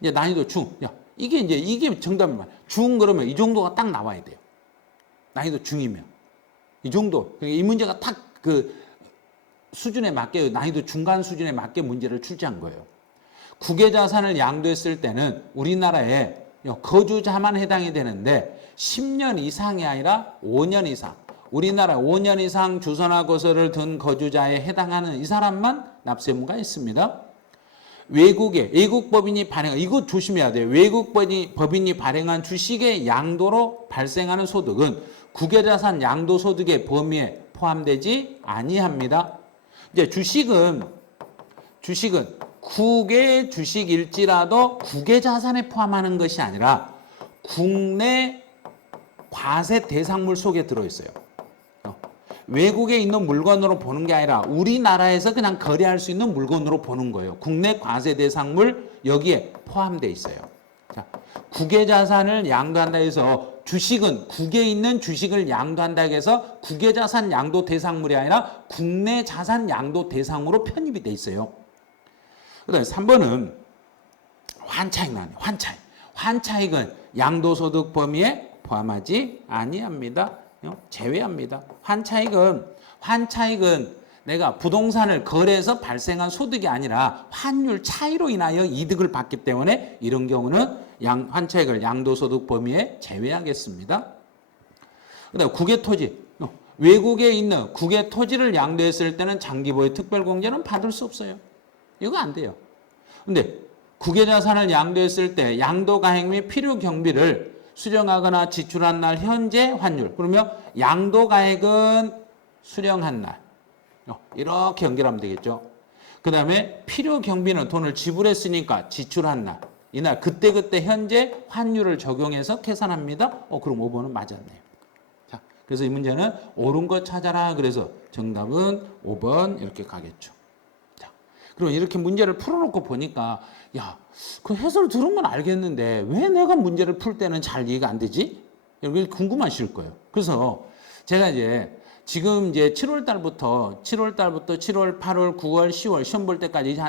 이제 난이도 중. 이게 정답이면 중 그러면 이 정도가 딱 나와야 돼요. 난이도 중이면 이 정도. 이 문제가 딱 그 수준에 맞게 난이도 중간 수준에 맞게 문제를 출제한 거예요. 국외자산을 양도했을 때는 우리나라에 거주자만 해당이 되는데 10년 이상이 아니라 5년 이상. 우리나라 5년 이상 주소나 거소를 둔 거주자에 해당하는 이 사람만 납세 의무가 있습니다. 외국 법인이 발행한, 이거 조심해야 돼요. 외국 법인이 발행한 주식의 양도로 발생하는 소득은 국외자산 양도소득의 범위에 포함되지 아니합니다. 이제 주식은 국외 주식일지라도 국외자산에 포함하는 것이 아니라 국내 과세 대상물 속에 들어있어요. 외국에 있는 물건으로 보는 게 아니라 우리나라에서 그냥 거래할 수 있는 물건으로 보는 거예요. 국내 과세 대상물 여기에 포함되어 있어요. 자, 국외자산을 양도한다 해서 주식은 국외에 있는 주식을 양도한다 해서 국외자산 양도 대상물이 아니라 국내 자산 양도 대상으로 편입이 돼 있어요. 그 다음에 3번은 환차익 나와요. 환차익은 양도소득 범위에 포함하지 아니합니다. 제외합니다. 환차익은 내가 부동산을 거래해서 발생한 소득이 아니라 환율 차이로 인하여 이득을 받기 때문에 이런 경우는 환차익을 양도소득 범위에 제외하겠습니다. 그다음 국외 토지. 외국에 있는 국외 토지를 양도했을 때는 장기보유 특별공제는 받을 수 없어요. 이거 안 돼요. 근데 국외 자산을 양도했을 때 양도 가액 및 필요 경비를 수령하거나 지출한 날 현재 환율. 그러면 양도 가액은 수령한 날. 이렇게 연결하면 되겠죠. 그 다음에 필요 경비는 돈을 지불했으니까 지출한 날. 이날 그때그때 현재 환율을 적용해서 계산합니다. 그럼 5번은 맞았네요. 자, 그래서 이 문제는 옳은 거 찾아라. 그래서 정답은 5번 이렇게 가겠죠. 자, 그럼 이렇게 문제를 풀어놓고 보니까 야, 그 해설 들은 건 알겠는데 왜 내가 문제를 풀 때는 잘 이해가 안 되지? 이게 궁금하실 거예요. 그래서 제가 지금 7월 달부터 7월, 8월, 9월, 10월 시험 볼 때까지 이제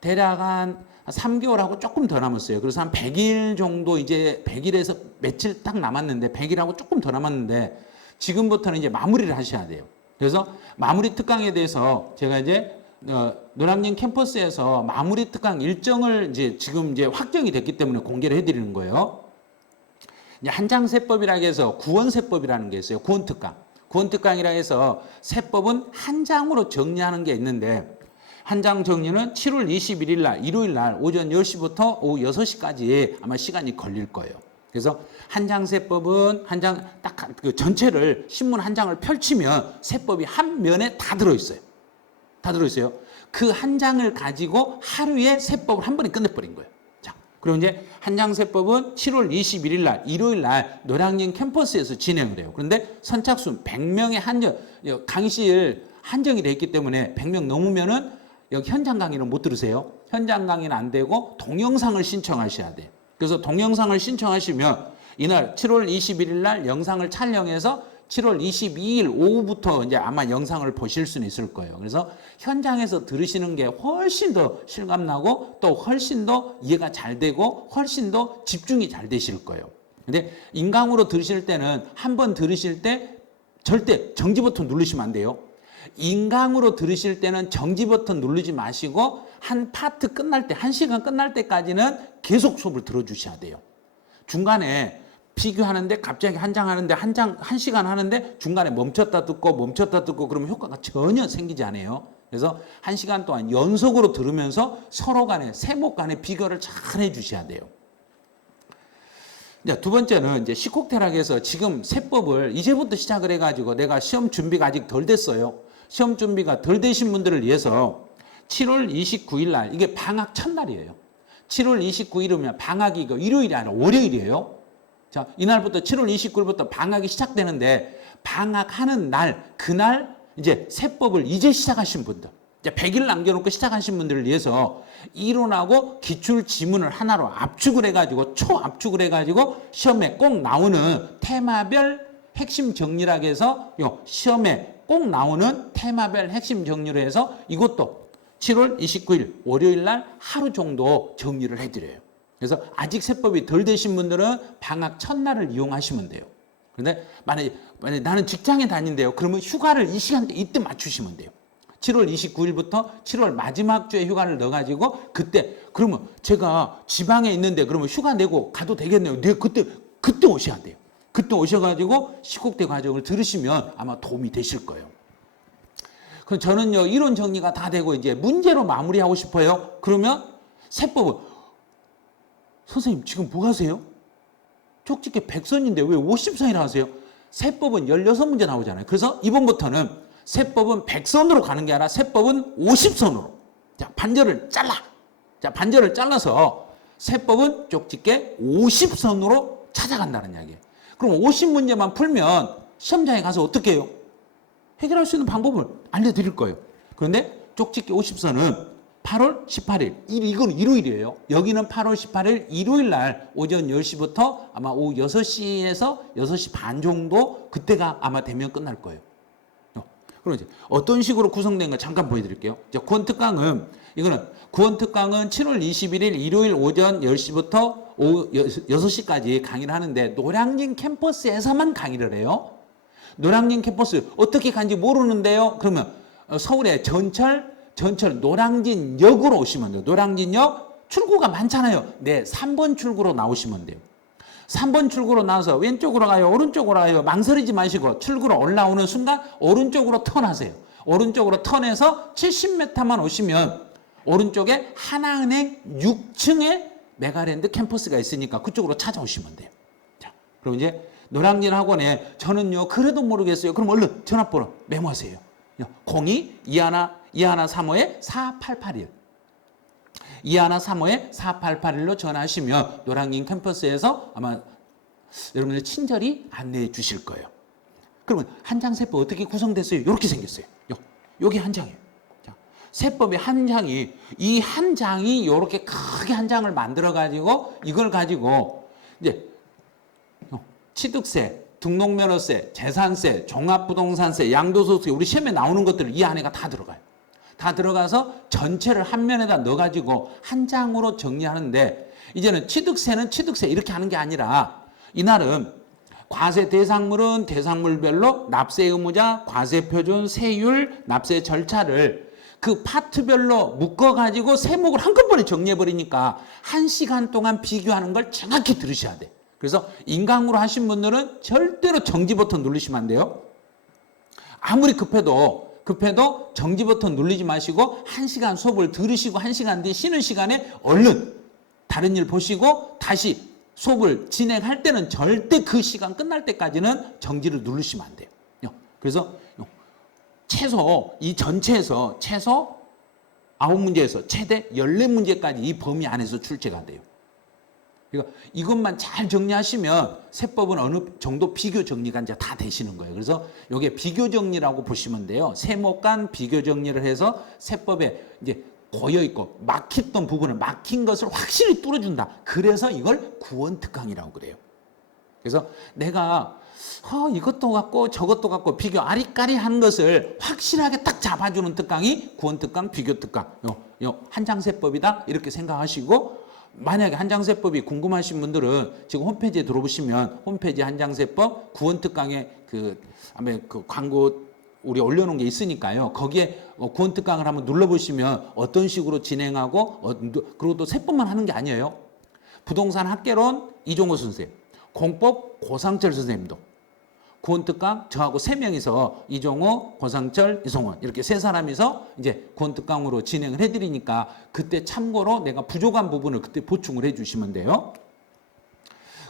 대략 한 3개월하고 조금 더 남았어요. 그래서 한 100일 정도 100일에서 며칠 딱 남았는데 100일하고 조금 더 남았는데 지금부터는 이제 마무리를 하셔야 돼요. 그래서 마무리 특강에 대해서 제가 노량진 캠퍼스에서 마무리 특강 일정을 지금 확정이 됐기 때문에 공개를 해드리는 거예요. 한장세법이라고 해서 구원세법이라는 게 있어요. 구원특강. 구원특강이라 해서 세법은 한 장으로 정리하는 게 있는데 한 장 정리는 7월 21일 날 일요일 날 오전 10시부터 오후 6시까지 아마 시간이 걸릴 거예요. 그래서 한장세법은 한 장 딱 그 전체를 신문 한 장을 펼치면 세법이 한 면에 다 들어있어요. 다 들어있어요. 그 한 장을 가지고 하루에 세법을 한 번에 끝내버린 거예요. 자, 그리고 한장세법은 7월 21일 날 일요일 날 노량진 캠퍼스에서 진행을 해요. 그런데 선착순 100명의 강의실 한정이 돼 있기 때문에 100명 넘으면은 여기 현장 강의는 못 들으세요. 현장 강의는 안 되고 동영상을 신청하셔야 돼요. 그래서 동영상을 신청하시면 이날 7월 21일 날 영상을 촬영해서 7월 22일 오후부터 아마 영상을 보실 수는 있을 거예요. 그래서 현장에서 들으시는 게 훨씬 더 실감나고 또 훨씬 더 이해가 잘 되고 훨씬 더 집중이 잘 되실 거예요. 근데 인강으로 들으실 때는 한 번 들으실 때 절대 정지 버튼 누르시면 안 돼요. 인강으로 들으실 때는 정지 버튼 누르지 마시고 한 파트 끝날 때, 한 시간 끝날 때까지는 계속 수업을 들어주셔야 돼요. 중간에 비교하는데 갑자기 한 장 하는데 한 시간 하는데 중간에 멈췄다 듣고 그러면 효과가 전혀 생기지 않아요. 그래서 한 시간 동안 연속으로 들으면서 서로 간에 세목 간에 비교를 잘 해주셔야 돼요. 두 번째는 시콕태락에서 지금 세법을 이제부터 시작을 해가지고 내가 시험 준비가 아직 덜 됐어요. 시험 준비가 덜 되신 분들을 위해서 7월 29일 날 이게 방학 첫날이에요. 7월 29일이면 방학이 일요일이 아니라 월요일이에요. 자, 이날부터 7월 29일부터 방학이 시작되는데 방학하는 날, 그날 세법을 이제 시작하신 분들, 100일 남겨놓고 시작하신 분들을 위해서 이론하고 기출 지문을 하나로 압축을 해가지고 초압축을 해가지고 시험에 꼭 나오는 테마별 핵심 정리라고 해서 시험에 꼭 나오는 테마별 핵심 정리로 해서 이것도 7월 29일 월요일 날 하루 정도 정리를 해드려요. 그래서 아직 세법이 덜 되신 분들은 방학 첫날을 이용하시면 돼요. 그런데 만약에 나는 직장에 다닌대요. 그러면 휴가를 이 시간대 이때 맞추시면 돼요. 7월 29일부터 7월 마지막 주에 휴가를 넣어가지고 그때 그러면 제가 지방에 있는데 그러면 휴가 내고 가도 되겠네요. 네, 그때 오셔야 돼요. 그때 오셔가지고 시국대 과정을 들으시면 아마 도움이 되실 거예요. 그럼 저는요 이론 정리가 다 되고 문제로 마무리하고 싶어요. 그러면 세법은 선생님 지금 뭐 하세요? 쪽집게 100선인데 왜 50선이라 하세요? 세법은 16문제 나오잖아요. 그래서 이번부터는 세법은 100선으로 가는 게 아니라 세법은 50선으로. 자, 반절을 잘라. 자, 반절을 잘라서 세법은 쪽집게 50선으로 찾아간다는 이야기예요. 그럼 50문제만 풀면 시험장에 가서 어떻게 해요? 해결할 수 있는 방법을 알려드릴 거예요. 그런데 쪽집게 50선은 8월 18일, 이건 일요일이에요. 여기는 8월 18일 일요일 날 오전 10시부터 아마 오후 6시에서 6시 반 정도 그때가 아마 되면 끝날 거예요. 그럼 어떤 식으로 구성된 걸 잠깐 보여드릴게요. 구원특강은 7월 21일 일요일 오전 10시부터 오후 6시까지 강의를 하는데 노량진 캠퍼스에서만 강의를 해요. 노량진 캠퍼스 어떻게 간지 모르는데요. 그러면 서울의 전철 노량진역으로 오시면 돼요. 노량진역 출구가 많잖아요. 네, 3번 출구로 나오시면 돼요. 3번 출구로 나와서 왼쪽으로 가요, 오른쪽으로 가요. 망설이지 마시고 출구로 올라오는 순간 오른쪽으로 턴하세요. 오른쪽으로 턴해서 70m만 오시면 오른쪽에 하나은행 6층에 메가랜드 캠퍼스가 있으니까 그쪽으로 찾아오시면 돼요. 자, 그럼 이제 노량진 학원에 저는요 그래도 모르겠어요. 그럼 얼른 전화번호 메모하세요. 02-2135-4881 2135-4881로 전화하시면 노량진 캠퍼스에서 아마 여러분들 친절히 안내해 주실 거예요. 그러면 한장 세법 어떻게 구성됐어요? 이렇게 생겼어요. 여기 한 장이에요. 자, 세법의 한 장이 이 한 장이 이렇게 크게 한 장을 만들어 가지고 이걸 가지고 이제 취득세, 등록면허세, 재산세, 종합부동산세, 양도소득세 우리 시험에 나오는 것들 이 안에가 다 들어가요. 다 들어가서 전체를 한 면에다 넣어가지고 한 장으로 정리하는데 이제는 취득세는 취득세 이렇게 하는 게 아니라 이날은 과세 대상물은 대상물별로 납세 의무자, 과세 표준, 세율, 납세 절차를 그 파트별로 묶어가지고 세목을 한꺼번에 정리해버리니까 1시간 동안 비교하는 걸 정확히 들으셔야 돼. 그래서 인강으로 하신 분들은 절대로 정지 버튼 누르시면 안 돼요. 아무리 급해도 정지 버튼 누르지 마시고 1시간 수업을 들으시고 1시간 뒤 쉬는 시간에 얼른 다른 일 보시고 다시 수업을 진행할 때는 절대 그 시간 끝날 때까지는 정지를 누르시면 안 돼요. 그래서 최소 이 전체에서 최소 9문제에서 최대 14문제까지 이 범위 안에서 출제가 돼요. 그러니까 이것만 잘 정리하시면 세법은 어느 정도 비교 정리가 이제 다 되시는 거예요. 그래서 이게 비교 정리라고 보시면 돼요. 세목 간 비교 정리를 해서 세법에 이제 고여 있고 막혔던 부분을 막힌 것을 확실히 뚫어준다. 그래서 이걸 구원특강이라고 그래요. 그래서 내가 이것도 같고 저것도 같고 비교 아리까리한 것을 확실하게 딱 잡아주는 특강이 구원특강, 비교특강. 요 한장세법이다 이렇게 생각하시고 만약에 한장세법이 궁금하신 분들은 지금 홈페이지에 들어보시면 홈페이지 한장세법 구원특강에 아마 그 광고 우리 올려놓은 게 있으니까요. 거기에 구원특강을 한번 눌러보시면 어떤 식으로 진행하고 그리고 또 세법만 하는 게 아니에요. 부동산 학개론 이종호 선생님, 공법 고상철 선생님도 구원특강 저하고 3명이서 이종호, 고상철, 이송원 이렇게 3사람이서 이제 구원특강으로 진행을 해드리니까 그때 참고로 내가 부족한 부분을 그때 보충을 해주시면 돼요.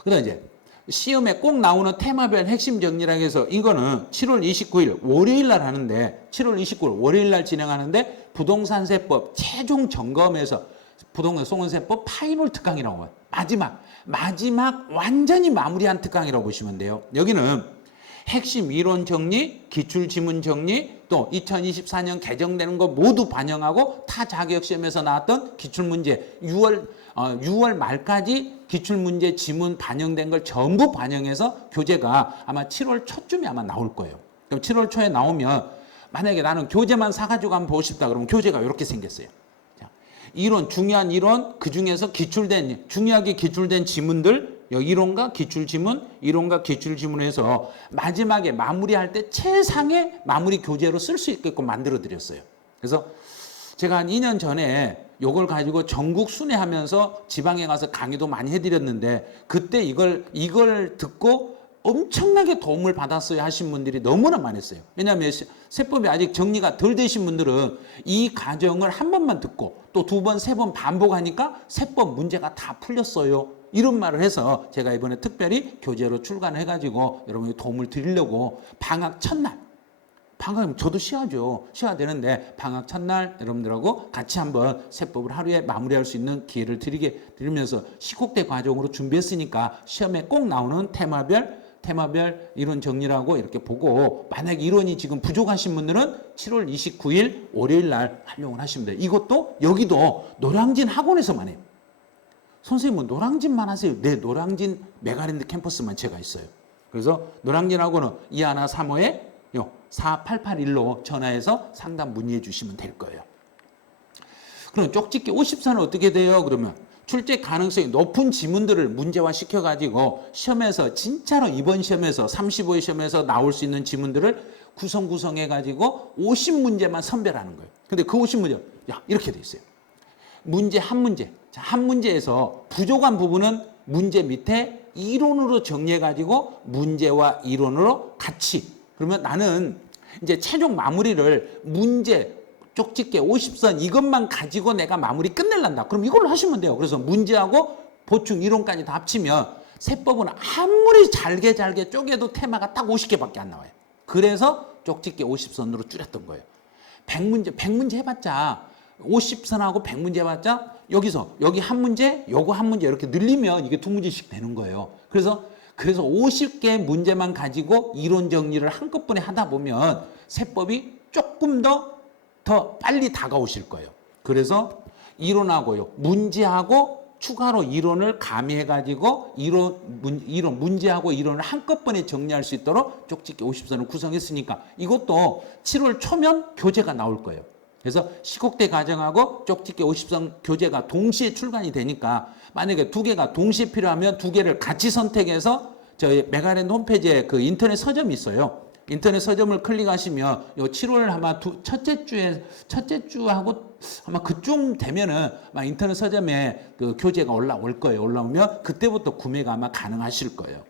그다음 이제 시험에 꼭 나오는 테마별 핵심 정리라고 해서 이거는 7월 29일 월요일 날 하는데 7월 29일 월요일 날 진행하는데 부동산세법 최종 점검에서 부동산 송원세법 파이널 특강이라고 해요. 마지막 완전히 마무리한 특강이라고 보시면 돼요. 여기는 핵심 이론 정리, 기출지문 정리, 또 2024년 개정되는 거 모두 반영하고 타 자격시험에서 나왔던 기출문제 6월 말까지 기출문제 지문 반영된 걸 전부 반영해서 교재가 아마 7월 초쯤에 아마 나올 거예요. 그럼 7월 초에 나오면 만약에 나는 교재만 사가지고 한번 보고 싶다 그러면 교재가 이렇게 생겼어요. 자, 이론, 중요한 이론, 그 중에서 중요하게 기출된 지문들 이론과 기출지문, 이론과 기출지문에서 마지막에 마무리할 때 최상의 마무리 교재로 쓸 수 있게끔 만들어 드렸어요. 그래서 제가 한 2년 전에 이걸 가지고 전국 순회하면서 지방에 가서 강의도 많이 해드렸는데 그때 이걸 듣고 엄청나게 도움을 받았어야 하신 분들이 너무나 많았어요. 왜냐하면 세법이 아직 정리가 덜 되신 분들은 이 과정을 한 번만 듣고 또 2번, 3번 반복하니까 세법 문제가 다 풀렸어요. 이런 말을 해서 제가 이번에 특별히 교재로 출간해가지고 여러분이 도움을 드리려고 방학 첫날, 방학이면 저도 쉬어야죠. 쉬어야 되는데 방학 첫날 여러분들하고 같이 한번 세법을 하루에 마무리할 수 있는 기회를 드리면서 시국대 과정으로 준비했으니까 시험에 꼭 나오는 테마별 이론 정리라고 이렇게 보고 만약에 이론이 지금 부족하신 분들은 7월 29일 월요일 날 활용을 하시면 돼요. 이것도 여기도 노량진 학원에서만 해요. 선생님은 노량진만 하세요. 네, 노량진 메가랜드 캠퍼스만 제가 있어요. 그래서 노량진 학원은 2135-4881로 전화해서 상담 문의해 주시면 될 거예요. 그럼 쪽집게 54는 어떻게 돼요? 그러면 출제 가능성이 높은 지문들을 문제화 시켜가지고 시험에서 진짜로 이번 시험에서 35회 시험에서 나올 수 있는 지문들을 구성해가지고 50문제만 선별하는 거예요. 근데 그 50문제, 야, 이렇게 돼 있어요. 문제 한 문제. 자, 한 문제에서 부족한 부분은 문제 밑에 이론으로 정리해가지고 문제와 이론으로 같이. 그러면 나는 이제 최종 마무리를 문제, 쪽집게 50선 이것만 가지고 내가 마무리 끝낼란다. 그럼 이걸로 하시면 돼요. 그래서 문제하고 보충 이론까지 다 합치면 세법은 아무리 잘게 쪼개도 테마가 딱 50개밖에 안 나와요. 그래서 쪽집게 50선으로 줄였던 거예요. 100문제 해봤자 50선하고 100문제 해봤자 여기 한 문제, 요거 한 문제 이렇게 늘리면 이게 2문제씩 되는 거예요. 그래서 50개 문제만 가지고 이론 정리를 한꺼번에 하다 보면 세법이 조금 더 빨리 다가오실 거예요. 그래서 이론하고요, 문제하고 추가로 이론을 가미해가지고 문제하고 이론을 한꺼번에 정리할 수 있도록 쪽집게 50선을 구성했으니까 이것도 7월 초면 교재가 나올 거예요. 그래서 시국대 과정하고 쪽집게 50선 교재가 동시에 출간이 되니까 만약에 두 개가 동시에 필요하면 두 개를 같이 선택해서 저희 메가랜드 홈페이지에 그 인터넷 서점이 있어요. 인터넷 서점을 클릭하시면 요 7월 아마 첫째 주하고 아마 그쯤 되면은 아마 인터넷 서점에 그 교재가 올라올 거예요. 올라오면 그때부터 구매가 아마 가능하실 거예요.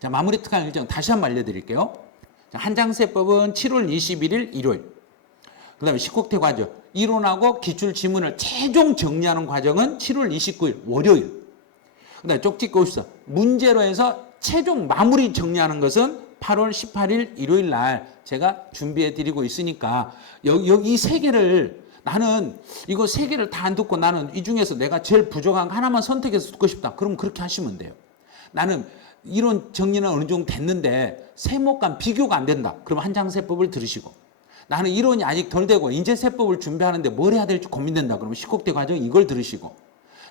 자, 마무리 특강 일정 다시 한번 알려드릴게요. 한장세법은 7월 21일 일요일. 그 다음에 식국태 과정. 이론하고 기출 지문을 최종 정리하는 과정은 7월 29일 월요일. 그 다음에 쪽집게 50선. 문제로 해서 최종 마무리 정리하는 것은 8월 18일 일요일 날 제가 준비해 드리고 있으니까 여기 이 세 개를 나는 이거 세 개를 다 안 듣고 나는 이 중에서 내가 제일 부족한 거 하나만 선택해서 듣고 싶다. 그럼 그렇게 하시면 돼요. 나는 이론 정리는 어느 정도 됐는데 세목간 비교가 안 된다. 그럼 한장세법을 들으시고 나는 이론이 아직 덜 되고 인재세법을 준비하는데 뭘 해야 될지 고민된다. 그러면 식국대 과정 이걸 들으시고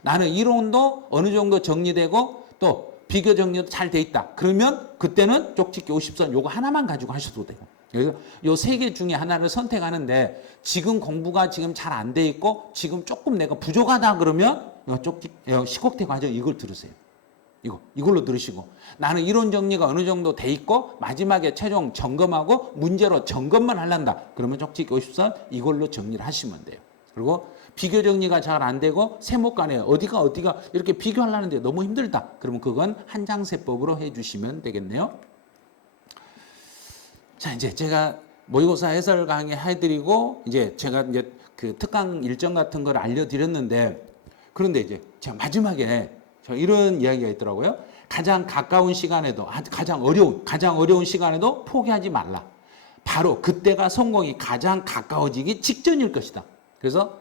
나는 이론도 어느 정도 정리되고 또 비교 정리도 잘 돼 있다. 그러면 그때는 쪽집게 50선 요거 하나만 가지고 하셔도 돼요. 그래서 요 세 개 중에 하나를 선택하는데 지금 공부가 지금 잘 안 돼 있고 지금 조금 내가 부족하다 그러면 식국태 과정 이걸 들으세요. 이걸로 들으시고 나는 이론 정리가 어느 정도 돼 있고 마지막에 최종 점검하고 문제로 점검만 하란다. 그러면 쪽집게 50선 이걸로 정리를 하시면 돼요. 그리고 비교 정리가 잘 안 되고 세목 간에 어디가 이렇게 비교하려는데 너무 힘들다. 그러면 그건 한장세법으로 해주시면 되겠네요. 자, 이제 제가 모의고사 해설 강의 해드리고 이제 제가 이제 그 특강 일정 같은 걸 알려드렸는데 그런데 이제 제가 마지막에 이런 이야기가 있더라고요. 가장 가까운 시간에도 가장 어려운 시간에도 포기하지 말라. 바로 그때가 성공이 가장 가까워지기 직전일 것이다. 그래서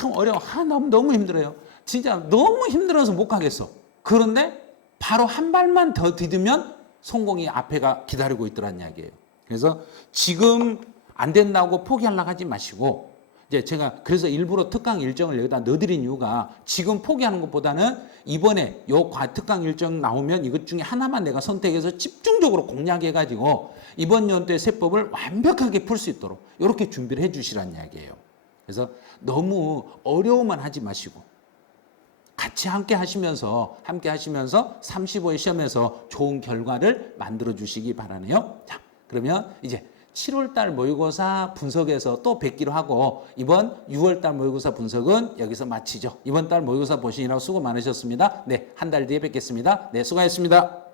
참 어려워. 너무 힘들어요. 진짜 너무 힘들어서 못 가겠어. 그런데 바로 한 발만 더 디디면 성공이 앞에가 기다리고 있더란 이야기예요. 그래서 지금 안 된다고 포기하려고 하지 마시고 이제 제가 그래서 일부러 특강 일정을 여기다 넣어드린 이유가 지금 포기하는 것보다는 이번에 요 특강 일정 나오면 이것 중에 하나만 내가 선택해서 집중적으로 공략해가지고 이번 연도의 세법을 완벽하게 풀 수 있도록 이렇게 준비를 해주시란 이야기예요. 그래서 너무 어려움만 하지 마시고 같이 함께 하시면서 35회 시험에서 좋은 결과를 만들어 주시기 바라네요. 자, 그러면 이제 7월달 모의고사 분석에서 또 뵙기로 하고 이번 6월달 모의고사 분석은 여기서 마치죠. 이번 달 모의고사 보시느라고 수고 많으셨습니다. 네, 한 달 뒤에 뵙겠습니다. 네, 수고하셨습니다.